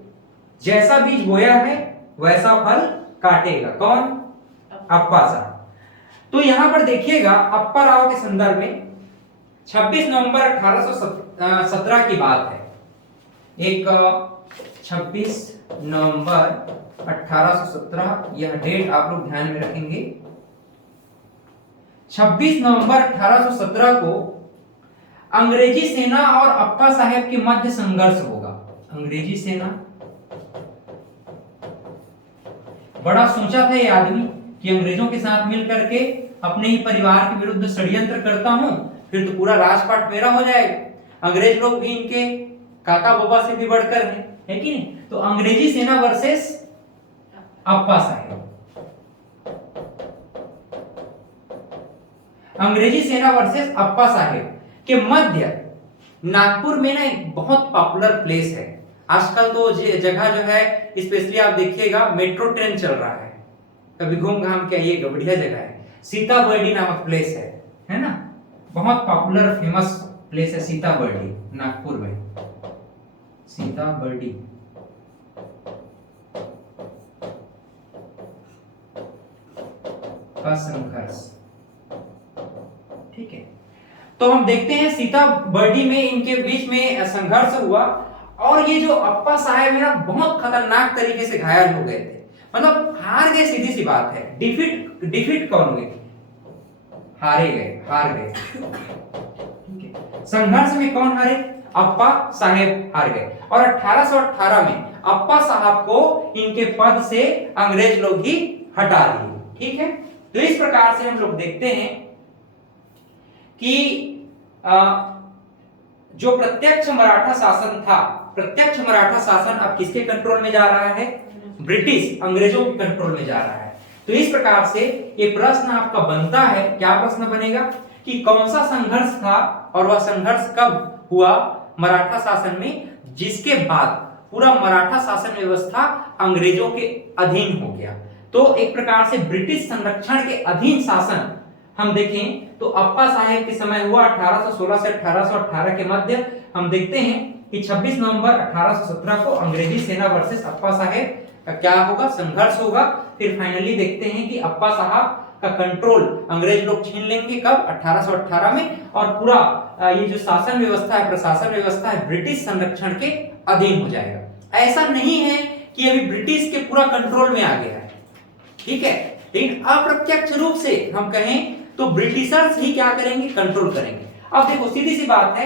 जैसा बीज बोया है वैसा फल काटेगा। कौन? अप्पा साहब। तो यहां पर देखिएगा अप्पा राव के संदर्भ में 26 नवंबर 1817 की बात है। एक 26 नवंबर 1817, यह डेट आप लोग ध्यान में रखेंगे। 26 नवंबर 1817 को अंग्रेजी सेना और अप्पा साहेब के मध्य संघर्ष होगा। अंग्रेजी सेना, बड़ा सोचा था ये आदमी कि अंग्रेजों के साथ मिलकर के अपने ही परिवार के विरुद्ध षड्यंत्र करता हूं, फिर तो पूरा राजपाट मेरा हो जाएगा। अंग्रेज लोग भी इनके काका बाबा से भी बढ़कर है कि नहीं? तो अंग्रेजी सेना वर्सेस अप्पा साहेब। अंग्रेजी सेना वर्सेस अप्पा साहेब के मध्य नागपुर में ना एक बहुत पॉपुलर प्लेस है। आजकल तो जगह जो है, स्पेशली आप देखिएगा मेट्रो ट्रेन चल रहा है, कभी घूम घाम के आइएगा, बढ़िया जगह है। सीताबर्डी नामक प्लेस है ना, बहुत पॉपुलर फेमस प्लेस है सीताबर्डी, नागपुर में। सीताबर्डी का संघर्ष, ठीक है। तो हम देखते हैं सीताबर्डी में इनके बीच में संघर्ष हुआ और ये जो अप्पा साहेब है ना बहुत खतरनाक तरीके से घायल हो गए थे, मतलब हार गए, सीधी सी बात है। डिफीट कौन हुए? हार गए। संघर्ष में कौन हारे? अप्पा साहेब हार गए और 1818 में अप्पा साहब को इनके पद से अंग्रेज लोग ही हटा दिए। ठीक है, तो इस प्रकार से हम लोग देखते हैं कि जो प्रत्यक्ष मराठा शासन था, प्रत्यक्ष मराठा शासन अब किसके कंट्रोल में जा रहा है? ब्रिटिश, अंग्रेजों के कंट्रोल में जा रहा है। तो इस प्रकार से ये प्रश्न आपका बनता है, क्या प्रश्न बनेगा कि कौन सा संघर्ष था और वह संघर्ष कब हुआ मराठा शासन में, जिसके बाद पूरा मराठा शासन व्यवस्था अंग्रेजों के अधीन हो गया। तो एक प्रकार से ब्रिटिश संरक्षण के अधीन शासन हम देखें तो अप्पा साहेब के समय हुआ 1816 से 1818 के मध्य। हम देखते हैं कि 26 नवंबर 1817 को अंग्रेजी सेना वर्सेस अप्पा साहेब का क्या होगा? संघर्ष होगा। फिर फाइनली देखते हैं कि अप्पा साहब का कंट्रोल अंग्रेज लोग छीन लेंगे कब? 1818 में, और पूरा ये जो शासन व्यवस्था है, प्रशासन व्यवस्था है, ब्रिटिश संरक्षण के अधीन हो जाएगा। ऐसा नहीं है कि अभी ब्रिटिश के पूरा कंट्रोल में आ गया है, ठीक है, लेकिन अप्रत्यक्ष रूप से हम कहें तो ब्रिटिशर्स ही क्या करेंगे? कंट्रोल करेंगे। अब देखो सीधी सी बात है,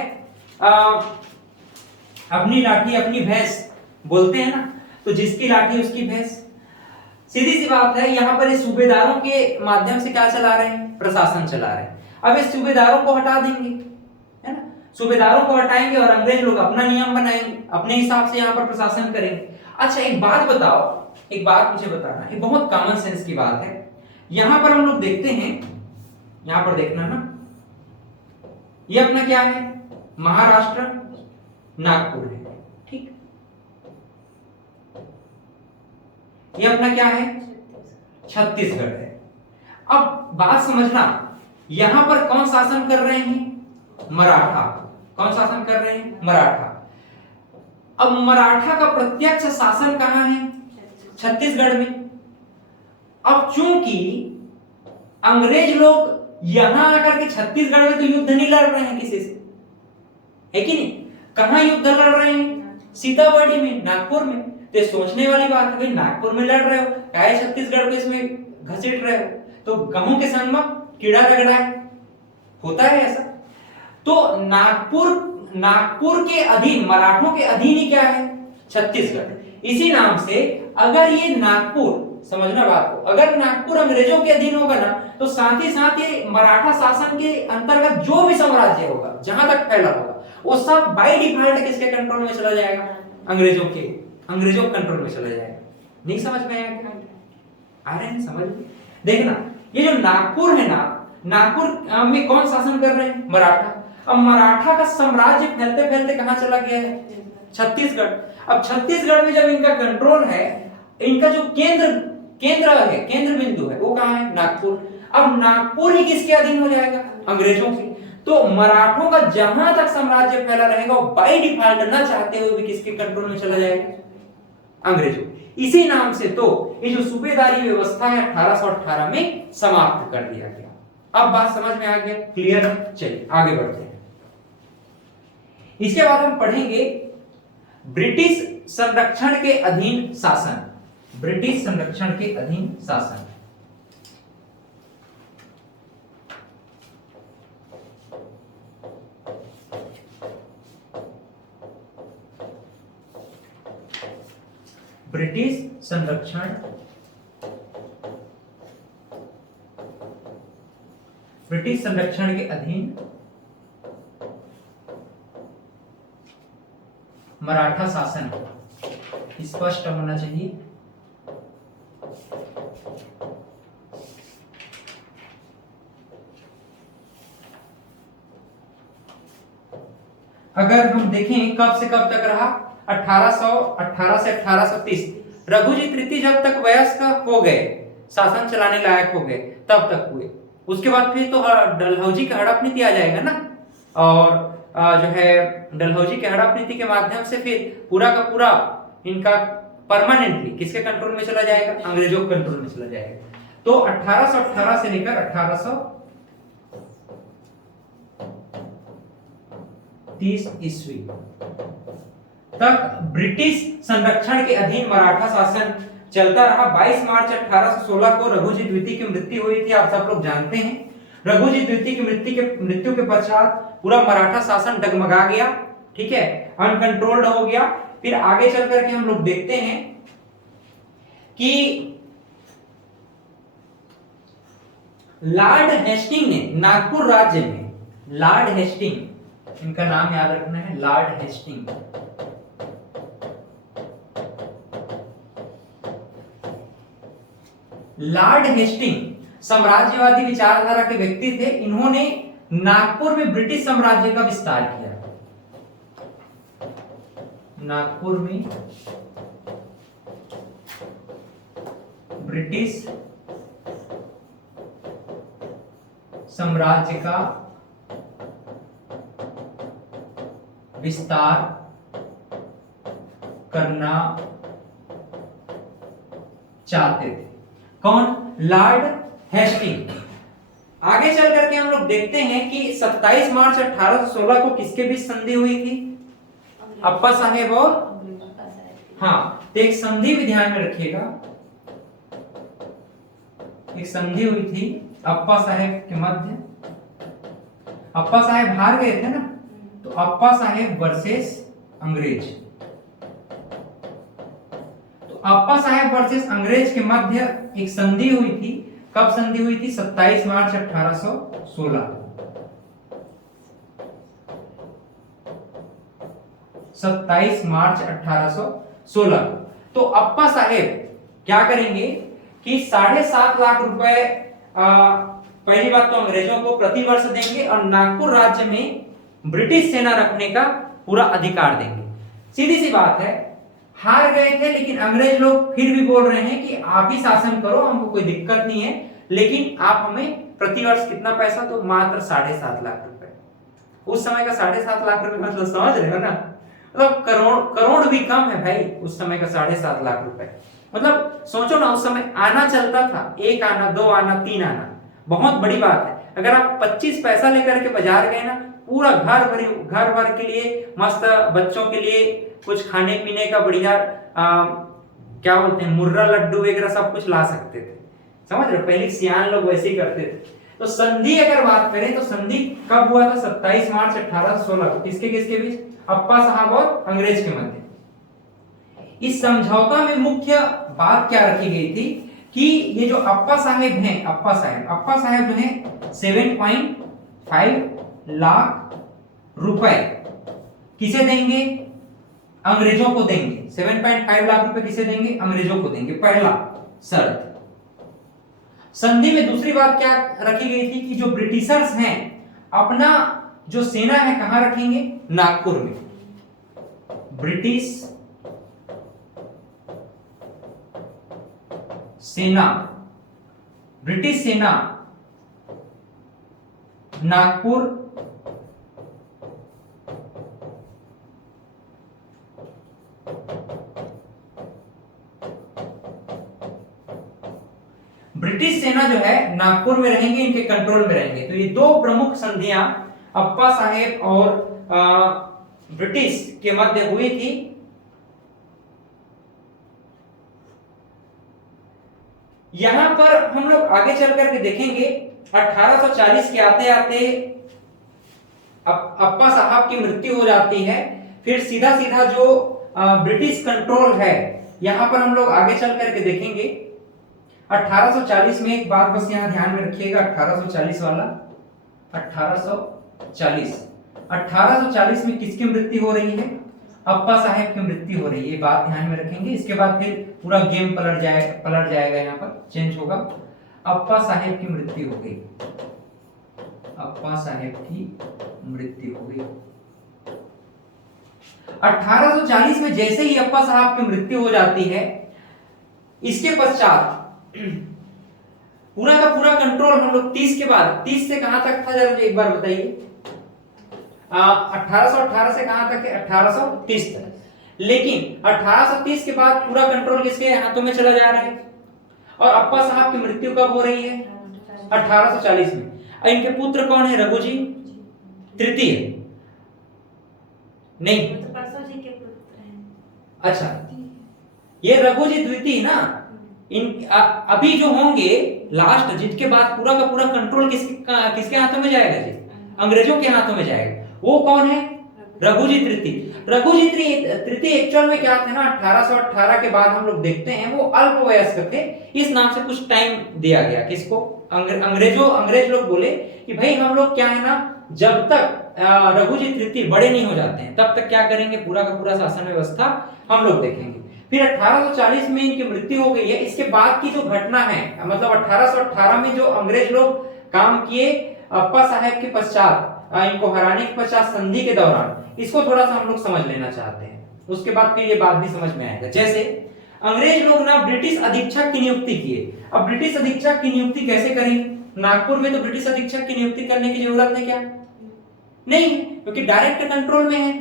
अपनी लाठी अपनी भैंस बोलते हैं ना, तो जिसकी लाठी उसकी भैंस। सीधी सी बात है, यहाँ पर सूबेदारों के माध्यम से क्या चला रहे हैं? प्रशासन चला रहे हैं। अब इस सूबेदारों को हटा देंगे, है ना, सूबेदारों को हटाएंगे और अंग्रेज लोग अपना नियम बनाएंगे, अपने हिसाब से यहाँ पर प्रशासन करेंगे। अच्छा एक बात बताओ, एक बात मुझे बताना, ये बहुत कॉमन सेंस की बात है। यहाँ पर हम लोग देखते हैं, यहाँ पर देखना ना, ये अपना क्या है? महाराष्ट्र, नागपुर है, ठीक। ये अपना क्या है? छत्तीसगढ़ है। अब बात समझना, यहां पर कौन शासन कर रहे हैं? मराठा। कौन शासन कर रहे हैं? मराठा। अब मराठा का प्रत्यक्ष शासन कहां है? छत्तीसगढ़ में। अब चूंकि अंग्रेज लोग यहां आकर के छत्तीसगढ़ में तो युद्ध नहीं लड़ रहे हैं किसी से, है कि नहीं? कहां युद्ध लड़ रहे हैं? सीताबर्डी में, नागपुर में। तो सोचने वाली बात है, भाई नागपुर में लड़ रहे हो, क्या छत्तीसगढ़ को इसमें घसीट रहे हो? तो गेहूं के संग में कीड़ा रगड़ा है, होता है ऐसा। तो नागपुर के अधीन, मराठों के अधीन ही क्या है? छत्तीसगढ़। इसी नाम से अगर ये नागपुर, समझना बात को, अगर नागपुर अंग्रेजों के अधीन होगा ना, तो साथ ही साथ ये मराठा शासन के अंतर्गत जो भी साम्राज्य होगा, जहां तक फैला होगा, वो सब बाय डिफॉल्ट किसके कंट्रोल में चला जाएगा? अंग्रेजों के कंट्रोल में चला जाएगा। नहीं समझ में आया क्या? आ रहे हैं समझ? देखना, ये जो नागपुर है ना, नागपुर में कौन शासन कर रहे हैं? मराठा। अब मराठा का साम्राज्य फैलते फैलते कहां चला गया है? छत्तीसगढ़। अब छत्तीसगढ़ में जब इनका कंट्रोल है, इनका जो केंद्र बिंदु है वो कहां है? नागपुर। अब नागपुर ही किसके अधीन हो जाएगा? अंग्रेजों के। तो मराठों का जहां तक साम्राज्य फैला रहेगा वो बाय डिफॉल्ट ना चाहते हुए भी किसके कंट्रोल में चला जाएगा? अंग्रेजों। इसी नाम से तो ये जो सूबेदारी व्यवस्था है 1818 में समाप्त कर दिया गया। अब बात समझ में आ गया? क्लियर? चलिए आगे बढ़ते हैं। इसके बाद हम पढ़ेंगे ब्रिटिश संरक्षण के अधीन शासन। ब्रिटिश संरक्षण के अधीन शासन। ब्रिटिश संरक्षण, ब्रिटिश संरक्षण के अधीन मराठा शासन, स्पष्ट होना चाहिए। अगर हम देखें कब से कब तक रहा, 1818 से 1830, रघुजी तृतीय जब तक वयस्क हो गए, शासन चलाने लायक हो गए, तब तक हुए। उसके बाद फिर तो डलहौजी का हड़प नीति आ जाएगा ना, और जो है डलहौजी के हड़प नीति के माध्यम से फिर पूरा का पूरा इनका परमानेंटली किसके कंट्रोल में चला जाएगा? अंग्रेजों के कंट्रोल में चला जाएगा। तो 1818 से लेकर 1830 1830 ईस्वी तक ब्रिटिश संरक्षण के अधीन मराठा शासन चलता रहा। 22 मार्च 1816 को रघुजी द्वितीय की मृत्यु हुई थी, आप सब लोग जानते हैं। रघुजी द्वितीय की मृत्यु के पश्चात पूरा मराठा शासन डगमगा गया, ठीक है, अनकंट्रोल्ड हो गया। फिर आगे चल करके हम लोग देखते हैं कि लॉर्ड हेस्टिंग ने नागपुर राज्य में, लॉर्ड हेस्टिंग, इनका नाम याद रखना है, लॉर्ड हेस्टिंग, लॉर्ड हेस्टिंग साम्राज्यवादी विचारधारा के व्यक्ति थे। इन्होंने नागपुर में ब्रिटिश साम्राज्य का विस्तार किया। नागपुर में ब्रिटिश साम्राज्य का विस्तार करना चाहते थे। कौन? Lord Hasting. आगे चल करके हम लोग देखते हैं कि 27 मार्च 1816 को किसके बीच संधि हुई थी? अप्पा साहेब और, हाँ, तो एक संधि भी ध्यान में रखिएगा, एक संधि हुई थी अप्पा साहेब के मध्य। अप्पा साहेब हार गए थे ना, तो अप्पा साहेब वर्सेस अंग्रेज, तो अप्पा साहेब वर्सेस अंग्रेज के मध्य एक संधि हुई थी। कब संधि हुई थी? 27 मार्च 1816। 27 मार्च 1816। तो अप्पा साहेब क्या करेंगे कि 7.5 लाख रुपए पहली बात तो अंग्रेजों को प्रतिवर्ष देंगे और नागपुर राज्य में ब्रिटिश सेना रखने का पूरा अधिकार देंगे। सीधी सी बात है, हार गए थे, लेकिन अंग्रेज लोग फिर भी बोल रहे हैं कि आप ही शासन करो, हमको कोई दिक्कत नहीं है, लेकिन आप हमें प्रतिवर्ष कितना पैसा? तो मात्र 7.5 लाख रुपए। उस समय का 7.5 लाख रुपए मतलब समझ रहे हो ना, मतलब करोड़ भी कम है भाई। उस समय का 7.5 लाख रुपए मतलब सोचो ना, उस समय आना चलता था, 1 आना, 2 आना, 3 आना, बहुत बड़ी बात है। अगर आप 25 पैसा लेकर के बाजार गए ना, पूरा घर भर के लिए, मस्त बच्चों के लिए कुछ खाने पीने का बढ़िया क्या बोलते हैं, मुर्रा लड्डू वगैरह सब कुछ ला सकते थे। समझ रहे हो, पहले सियान लोग वैसे ही करते थे। तो संधि अगर बात करें तो संधि कब हुआ था? 27 मार्च 1816 को। किसके किसके बीच? अप्पा साहब और अंग्रेज के मध्य। इस समझौता में मुख्य बात क्या रखी गई थी कि ये जो अप्पा साहेब हैं, अप्पा साहेब जो है 7.5 लाख रुपए किसे देंगे? अंग्रेजों को देंगे। 7.5 लाख रुपए किसे देंगे? अंग्रेजों को देंगे, पहला शर्त। संधि में दूसरी बात क्या रखी गई थी कि जो ब्रिटिशर्स हैं अपना जो सेना है कहां रखेंगे? नागपुर में। ब्रिटिश सेना नागपुर ब्रिटिश सेना जो है नागपुर में रहेंगे, इनके कंट्रोल में रहेंगे। तो ये दो प्रमुख संधियां अप्पा साहेब और ब्रिटिश के मध्य हुई थी। यहां पर हम लोग आगे चल करके देखेंगे 1840 के आते आते अप्पा साहब की मृत्यु हो जाती है। फिर सीधा सीधा जो ब्रिटिश कंट्रोल है, यहां पर हम लोग आगे चल करके देखेंगे 1840 में। एक बात बस यहां ध्यान में रखिएगा, 1840 वाला, 1840 में किसकी मृत्यु हो रही है? अप्पा साहेब की मृत्यु हो रही है, ये बात ध्यान में रखेंगे। इसके बाद फिर पूरा गेम पलट जाएगा, यहाँ पर चेंज होगा। अप्पा साहेब की मृत्यु हो गई, अप्पा साहेब की मृत्यु हो गई 1840 में। जैसे ही अप्पा साहब की मृत्यु हो जाती है, इसके पश्चात पूरा का पूरा कंट्रोल हम लोग 30 के बाद, 30 से कहां तक था जरा एक बार बताइए? 1818 से कहां तक है? 1830 तक। लेकिन 1830 के बाद पूरा कंट्रोल किसके हाथों में चला जा रहा है? और अप्पा साहब की मृत्यु कब हो रही है? 1840 में। और इनके पुत्र कौन है? रघुजी तृतीय। नहीं, वो तो परसों जी के पुत्र हैं। अच्छा ये रघुजी द्वितीय ना, अभी जो होंगे लास्ट जिनके बाद पूरा का पूरा कंट्रोल किसके हाथों में जाएगा जी? अंग्रेजों के हाथों में जाएगा। वो कौन है? रघुजी तृतीय। रघुजी तृतीय एक्चुअल में क्या थे ना, 1818 के बाद हम लोग देखते हैं वो अल्पवयस्क थे, इस नाम से कुछ टाइम दिया गया किसको? अंग्रेज लोग बोले कि भाई हम लोग क्या है ना, जब तक रघुजी तृतीय बड़े नहीं हो जाते हैं तब तक क्या करेंगे, पूरा का पूरा शासन व्यवस्था हम लोग देखेंगे। फिर 1840 में इनकी मृत्यु हो गई है। इसके बाद की जो घटना है, मतलब 1818 में जो अंग्रेज लोग काम किए अप्पा साहब के पश्चात, इनको हराने के पश्चात संधि के दौरान, इसको थोड़ा सा हम लोग समझ लेना चाहते हैं, उसके बाद फिर ये बात भी समझ में आएगा। जैसे अंग्रेज लोग ना ब्रिटिश अधीक्षक की नियुक्ति किए। अब ब्रिटिश अधीक्षक की नियुक्ति कैसे करेंगे? नागपुर में तो ब्रिटिश अधीक्षक की नियुक्ति करने की जरूरत है क्या? नहीं, क्योंकि डायरेक्ट कंट्रोल में है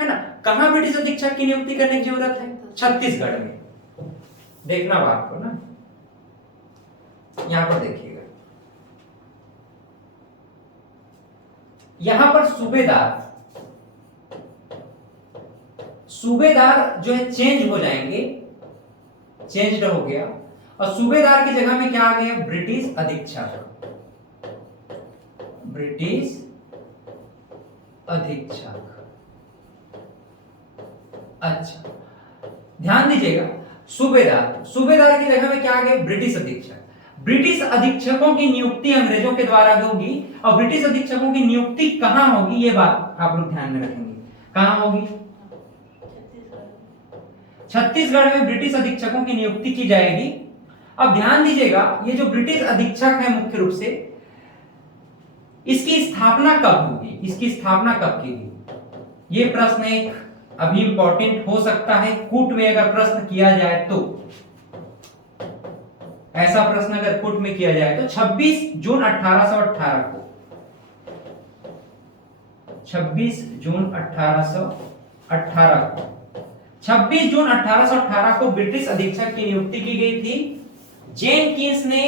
ना। कहां ब्रिटिश अधीक्षक की नियुक्ति करने की जरूरत है? छत्तीसगढ़ में। देखना बात को ना, यहां पर देखिएगा, यहां पर सूबेदार जो है चेंज हो जाएंगे, चेंज हो गया, और सूबेदार की जगह में क्या आ गया? ब्रिटिश अधीक्षक। ब्रिटिश अधीक्षक। अच्छा ध्यान दीजिएगा, सूबेदार की जगह में क्या आ गया? ब्रिटिश अधीक्षक। ब्रिटिश अधीक्षकों की नियुक्ति अंग्रेजों के द्वारा होगी, और ब्रिटिश अधीक्षकों की नियुक्ति कहां होगी ये बात आप लोग ध्यान में रखेंगे। कहां होगी? छत्तीसगढ़ में ब्रिटिश अधीक्षकों की नियुक्ति की जाएगी। अब ध्यान दीजिएगा, ये जो ब्रिटिश अधीक्षक है मुख्य रूप से, इसकी स्थापना कब होगी? इसकी स्थापना कब की गई? ये प्रश्न एक अभी इंपॉर्टेंट हो सकता है, कूट में अगर प्रश्न किया जाए तो, ऐसा प्रश्न अगर कूट में किया जाए तो 26 जून 1818 को, 26 जून 1818 को, 26 जून 1818 को ब्रिटिश अधीक्षक की नियुक्ति की गई थी। जेनकिंस ने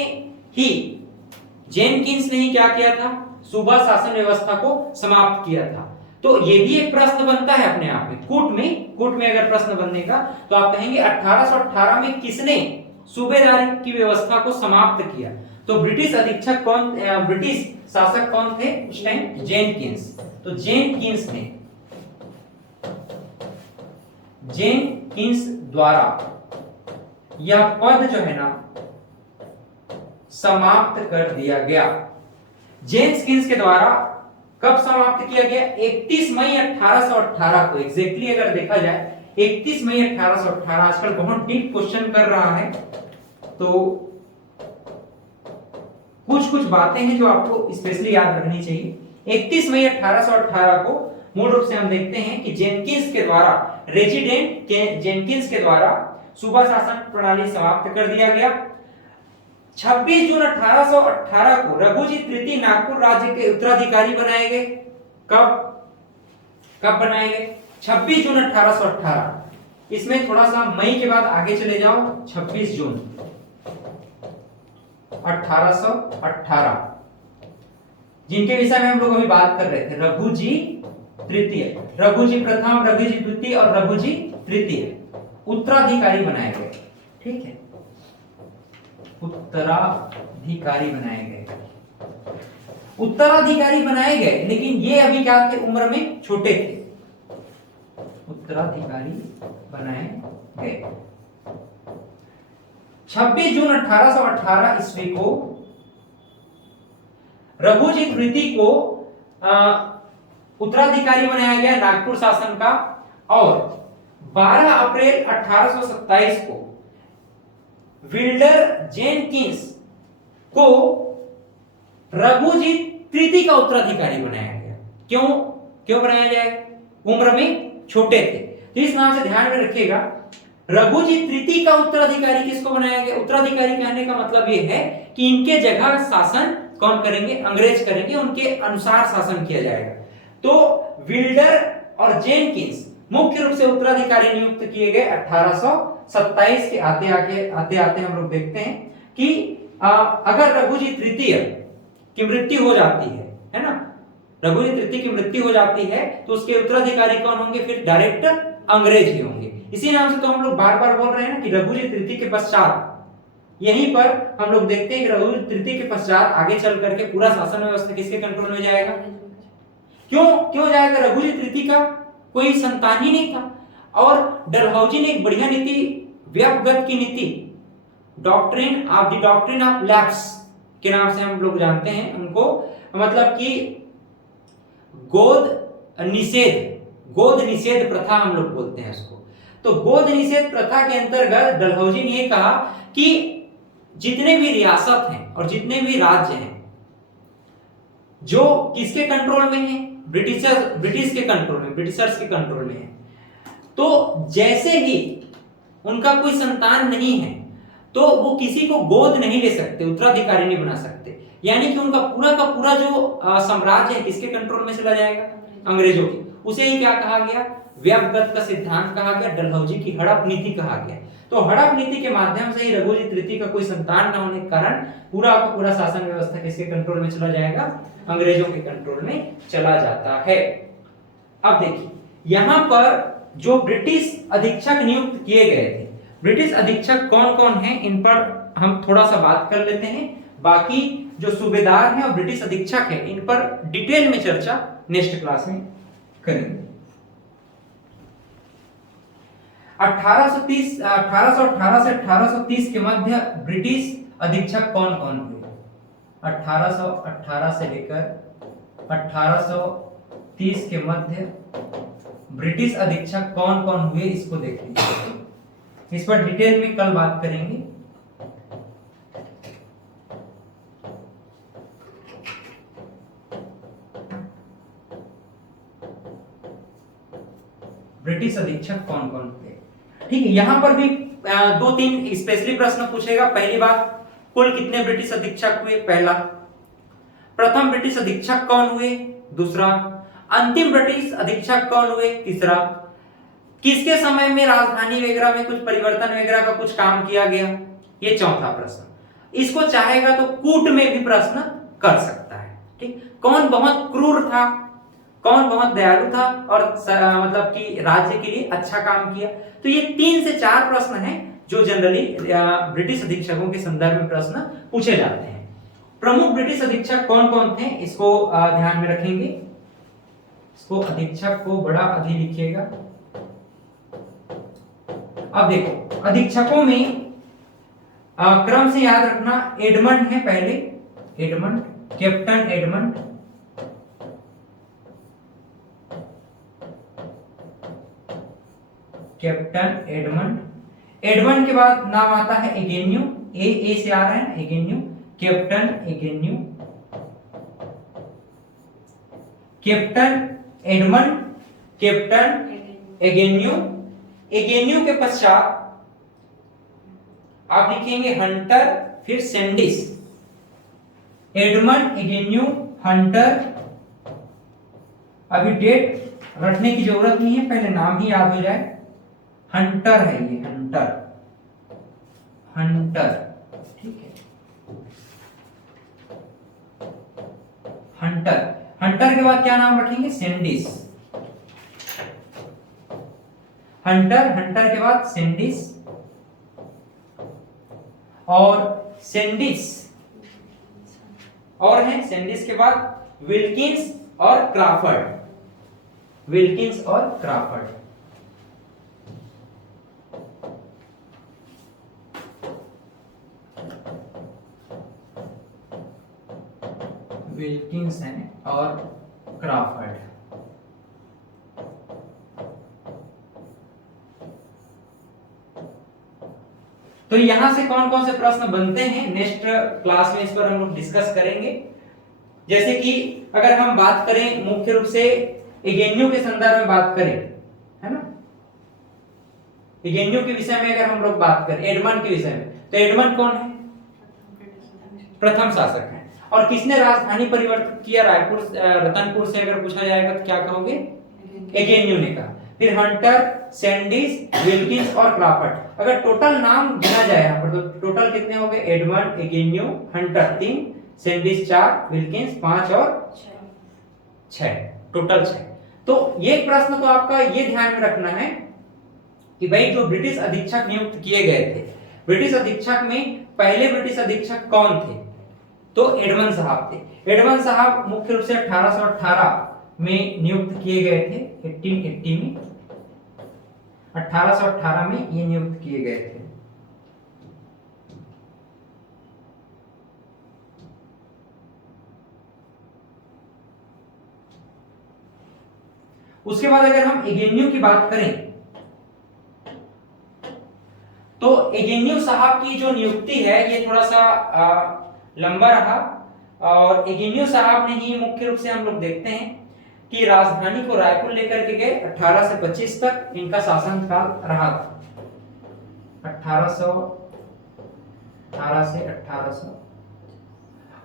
ही क्या किया था? सूबा शासन व्यवस्था को समाप्त किया था। तो ये भी एक प्रश्न बनता है अपने आप में, कूट में अगर प्रश्न बनेगा तो आप कहेंगे 1818 में किसने सूबेदारी की व्यवस्था को समाप्त किया? तो ब्रिटिश अधीक्षक कौन, ब्रिटिश शासक कौन थे उस टाइम? जेनकिंस। तो जेनकिंस द्वारा यह पद जो है ना समाप्त कर दिया गया। जेनकिंस के द्वारा कब समाप्त किया गया? 31 मई 1818 को। एग्जैक्टली अगर देखा जाए 31 मई 1818। आजकल बहुत डीप क्वेश्चन कर रहा है, तो कुछ बातें हैं जो आपको स्पेशली याद रखनी चाहिए। 31 मई 1818 को मूल रूप से हम देखते हैं कि जेनकिंस के द्वारा, रेजिडेंट जेनकिंस के द्वारा सूबा शासन प्रणाली समाप्त कर दिया गया। 26 जून 1818 को रघुजी तृतीय नागपुर राज्य के उत्तराधिकारी बनाए गए। कब बनाए गए? 26 जून 1818। इसमें थोड़ा सा मई के बाद आगे चले जाओ, 26 जून 1818, जिनके विषय में हम लोग अभी बात कर रहे थे, रघुजी तृतीय, रघुजी प्रथम, रघुजी द्वितीय और रघुजी तृतीय उत्तराधिकारी बनाए गए। ठीक है, उत्तराधिकारी बनाए गए। उत्तराधिकारी बनाए गए, लेकिन ये अभी क्या थे? उम्र में छोटे थे। उत्तराधिकारी बनाए गए। 26 जून 1818 ईस्वी को रघुजी तृतीय को उत्तराधिकारी बनाया गया नागपुर शासन का, और 12 अप्रैल 1827 को विल्डर जेनकिंस को रघुजी तृतीय का उत्तराधिकारी बनाया गया। क्यों बनाया जाएगा? उम्र में छोटे थे। तो इस नाम से ध्यान में रखिएगा, रघुजी तृतीय का उत्तराधिकारी किसको बनाया गया? उत्तराधिकारी कहने का मतलब यह है कि इनके जगह शासन कौन करेंगे? अंग्रेज करेंगे, उनके अनुसार शासन किया जाएगा। तो विल्डर और जेनकिंस मुख्य रूप से उत्तराधिकारी नियुक्त किए गए 1827 के आते हम लोग देखते हैं कि अगर रघुजी तृतीय की मृत्यु हो जाती है ना, रघुजी तृतीय की मृत्यु हो जाती है तो उसके उत्तराधिकारी कौन होंगे? फिर डायरेक्ट अंग्रेज ही होंगे। इसी नाम से तो हम लोग बार बार बोल रहे हैं ना कि रघुजी तृतीय के पश्चात, यहीं पर हम लोग देखते हैं कि रघुजी तृतीय के पश्चात आगे चल करके पूरा शासन व्यवस्था किसके कंट्रोल में जाएगा? क्यों जाएगा? रघुजी तृतीय का कोई संतान ही नहीं था। और डलहौजी ने एक बढ़िया नीति, व्यवगत की नीति, डॉक्ट्रिन ऑफ लैप्स के नाम से हम लोग जानते हैं उनको, मतलब कि गोद निषेध प्रथा हम लोग बोलते हैं उसको। तो गोद निषेध प्रथा के अंतर्गत डलहौजी ने ये कहा कि जितने भी रियासत हैं और जितने भी राज्य हैं जो किसके कंट्रोल में है? ब्रिटिश के कंट्रोल में, ब्रिटिशर्स के कंट्रोल में है। तो जैसे ही उनका कोई संतान नहीं है तो वो किसी को गोद नहीं ले सकते, उत्तराधिकारी नहीं बना सकते, यानी कि उनका पूरा का पूरा जो साम्राज्य है किसके कंट्रोल में चला जाएगा? अंग्रेजों के। उसे ही क्या कहा गया? व्यवगत का सिद्धांत कहा गया, डलहौजी की हड़प नीति कहा गया। तो हड़प नीति के माध्यम से ही रघुजी तृतीय का कोई संतान न होने के कारण पूरा का पूरा शासन व्यवस्था किसके कंट्रोल में चला जाएगा? अंग्रेजों के कंट्रोल में चला जाता है। अब देखिए यहां पर जो ब्रिटिश अधीक्षक नियुक्त किए गए थे, ब्रिटिश अधीक्षक कौन कौन हैं इन पर हम थोड़ा सा बात कर लेते हैं। बाकी जो सूबेदार हैं और ब्रिटिश अधीक्षक हैं इन पर डिटेल में चर्चा नेक्स्ट क्लास में करेंगे। 1818 से 1830 के मध्य ब्रिटिश अधीक्षक कौन कौन हुए? 1818 से लेकर 1830 के मध्य ब्रिटिश अधीक्षक कौन कौन हुए इसको देख लीजिए। इस पर डिटेल में कल बात करेंगे। ब्रिटिश अधीक्षक कौन कौन हुए, ठीक है। यहां पर भी दो तीन स्पेशली प्रश्न पूछेगा। पहली बात, कुल कितने ब्रिटिश अधीक्षक हुए? पहला। प्रथम ब्रिटिश अधीक्षक कौन हुए? दूसरा। अंतिम ब्रिटिश अधीक्षक कौन हुए? तीसरा। किसके समय में राजधानी वगैरह में कुछ परिवर्तन वगैरह का कुछ काम किया गया? ये चौथा प्रश्न। इसको चाहेगा तो कूट में भी प्रश्न कर सकता है, ठीक। कौन बहुत क्रूर था, कौन बहुत दयालु था और मतलब कि राज्य के लिए अच्छा काम किया? तो ये 3 से 4 प्रश्न हैं जो जनरली ब्रिटिश अधीक्षकों के संदर्भ में प्रश्न पूछे जाते हैं। प्रमुख ब्रिटिश अधीक्षक कौन कौन थे इसको ध्यान में रखेंगे। इसको अधीक्षक को बड़ा अधि लिखिएगा। अब देखो अधीक्षकों में क्रम से याद रखना, एडमंड है पहले, Edmund, captain Edmund, captain Edmund. Edmund के बाद नाम आता है एगेन्यू, ए से आ रहा है ना, Agnew, captain Agnew, captain Edmund, captain Agnew. Agnew के पश्चात आप लिखेंगे हंटर, फिर सैंडिस। Edmund, Agnew, Hunter. अभी डेट रटने की जरूरत नहीं है, पहले नाम ही याद हो जाए। हंटर है ये, हंटर, हंटर, ठीक है। हंटर, हंटर के बाद क्या नाम रखेंगे? सैंडिस। हंटर, हंटर के बाद सैंडिस और सैंडिस और है, सैंडिस के बाद विल्किंस और क्राफर्ड, विल्किंस और क्राफर्ड। विल्किंस हैं और क्राफर्ड। तो यहां से कौन कौन से प्रश्न बनते हैं नेक्स्ट क्लास में इस पर हम लोग डिस्कस करेंगे। जैसे कि अगर हम बात करें मुख्य रूप से एगेन्यू के संदर्भ में बात करें, है ना, एगेन्यू के विषय में अगर हम लोग बात करें, एडमंड के विषय में, तो एडमंड कौन है? प्रथम शासक है। और किसने राजधानी परिवर्तित किया? रायपुर, रतनपुर से अगर पूछा जाएगा तो क्या कहोगे? एगेन्यू ने कहा। फिर हंटर, सैंडिस, विल्किंस और क्राफर्ड। अगर टोटल नाम गिना जाए यहाँ पर तो टोटल कितने हो गए? Edmund, Agnew, Hunter 3, Sandis 4, Wilkins 5 और 6, टोटल 6। तो ये प्रश्न तो आपका ये ध्यान में रखना है कि भाई जो ब्रिटिश अधीक्षक नियुक्त किए गए थे, ब्रिटिश अधीक्षक में पहले ब्रिटिश अधीक्षक कौन थे? तो एडमंड साहब थे। एडमंड साहब मुख्य रूप से 1818 में नियुक्त किए गए थे। 1880 में, 1818 में ये नियुक्त किए गए थे। उसके बाद अगर हम एगेन्यू की बात करें तो एगेन्यू साहब की जो नियुक्ति है ये थोड़ा सा लंबा रहा, और एगेन्यू साहब ने ही मुख्य रूप से हम लोग देखते हैं कि राजधानी को रायपुर लेकर के गए। 18 से 25 तक इनका शासनकाल रहा था। 1818 से 1800।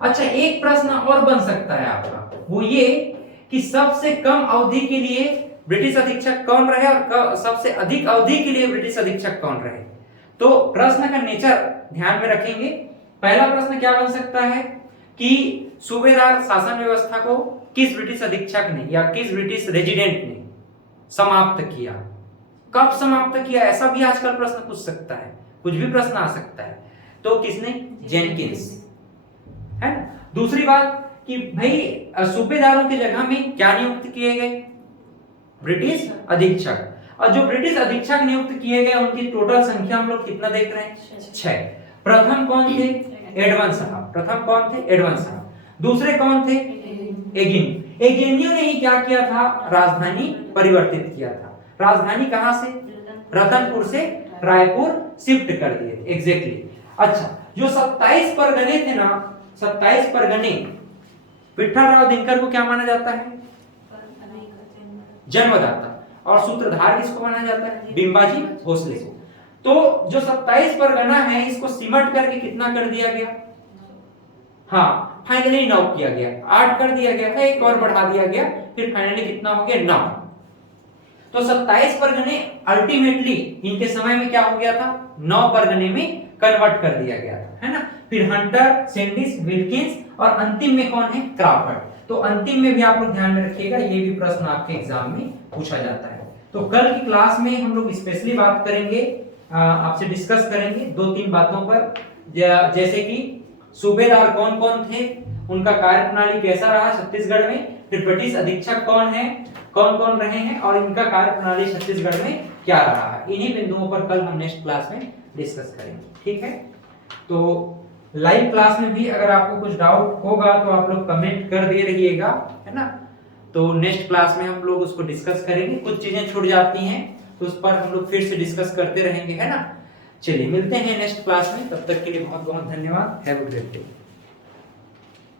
अच्छा, एक प्रश्न और बन सकता है आपका, वो ये कि सबसे कम अवधि के लिए ब्रिटिश अधीक्षक कौन रहे और सबसे अधिक अवधि के लिए ब्रिटिश अधीक्षक कौन रहे। तो प्रश्न का नेचर ध्यान में रखेंगे। पहला प्रश्न क्या बन सकता है कि सूबेदार शासन व्यवस्था को किस ब्रिटिश अधीक्षक ने या किस ब्रिटिश रेजिडेंट ने समाप्त किया, कब समाप्त किया, ऐसा भी आजकल प्रश्न पूछ सकता है, कुछ भी प्रश्न आ सकता है। तो किसने? जेनकिंस, है ना। दूसरी बात कि भाई सूबेदारों की जगह में क्या नियुक्त किए गए? ब्रिटिश अधीक्षक। और जो ब्रिटिश अधीक्षक नियुक्त किए गए उनकी टोटल संख्या हम लोग कितना देख रहे हैं? 6। प्रथम कौन थे? एडमंड साहब। प्रथम कौन थे? एडमंड साहब। दूसरे कौन थे? एगेन्यू। एगेन्यू ने ही क्या किया था? राजधानी परिवर्तित किया था। राजधानी कहां से? रतनपुर से रायपुर शिफ्ट कर दिए थे। एग्जैक्टली। अच्छा, जो 27 परगने थे ना, 27 परगने, विठलराव दिनकर को क्या माना जाता है? जन्मदाता। और सूत्रधार किसको माना जाता है? बिंबाजी भोसले को। तो जो 27 परगना है इसको सिमट करके कितना कर दिया गया? हाँ, फाइनली 9 किया गया। 8 कर दिया गया था, एक और बढ़ा दिया गया, फिर फाइनली कितना हो गया? 9। तो 27 परगने अल्टीमेटली इनके समय में क्या हो गया था? 9 परगने में कन्वर्ट कर दिया गया था, है ना। फिर हंटर, सैंडिस, विल्किंस और अंतिम में कौन है? क्राफर्ड। तो अंतिम में भी आप लोग ध्यान में रखिएगा, ये भी प्रश्न आपके एग्जाम में पूछा जाता है। तो कल की क्लास में हम लोग स्पेशली बात करेंगे, आपसे डिस्कस करेंगे 2-3 बातों पर, जैसे कि सूबेदार कौन कौन थे, उनका कार्यप्रणाली कैसा रहा छत्तीसगढ़ में, फिर ब्रिटिश अधीक्षक कौन है, कौन कौन रहे हैं, और इनका कार्यप्रणाली छत्तीसगढ़ में क्या रहा है। इन्हीं बिंदुओं पर कल हम नेक्स्ट क्लास में डिस्कस करेंगे, ठीक है। तो लाइव क्लास में भी अगर आपको कुछ डाउट होगा तो आप लोग कमेंट कर दे रहिएगा, है ना। तो नेक्स्ट क्लास में हम लोग उसको डिस्कस करेंगे। कुछ चीजें छूट जाती हैं तो उस पर हम लोग फिर से डिस्कस करते रहेंगे, है ना। चलिए मिलते हैं नेक्स्ट क्लास में, तब तक के लिए बहुत बहुत धन्यवाद। Have a great day.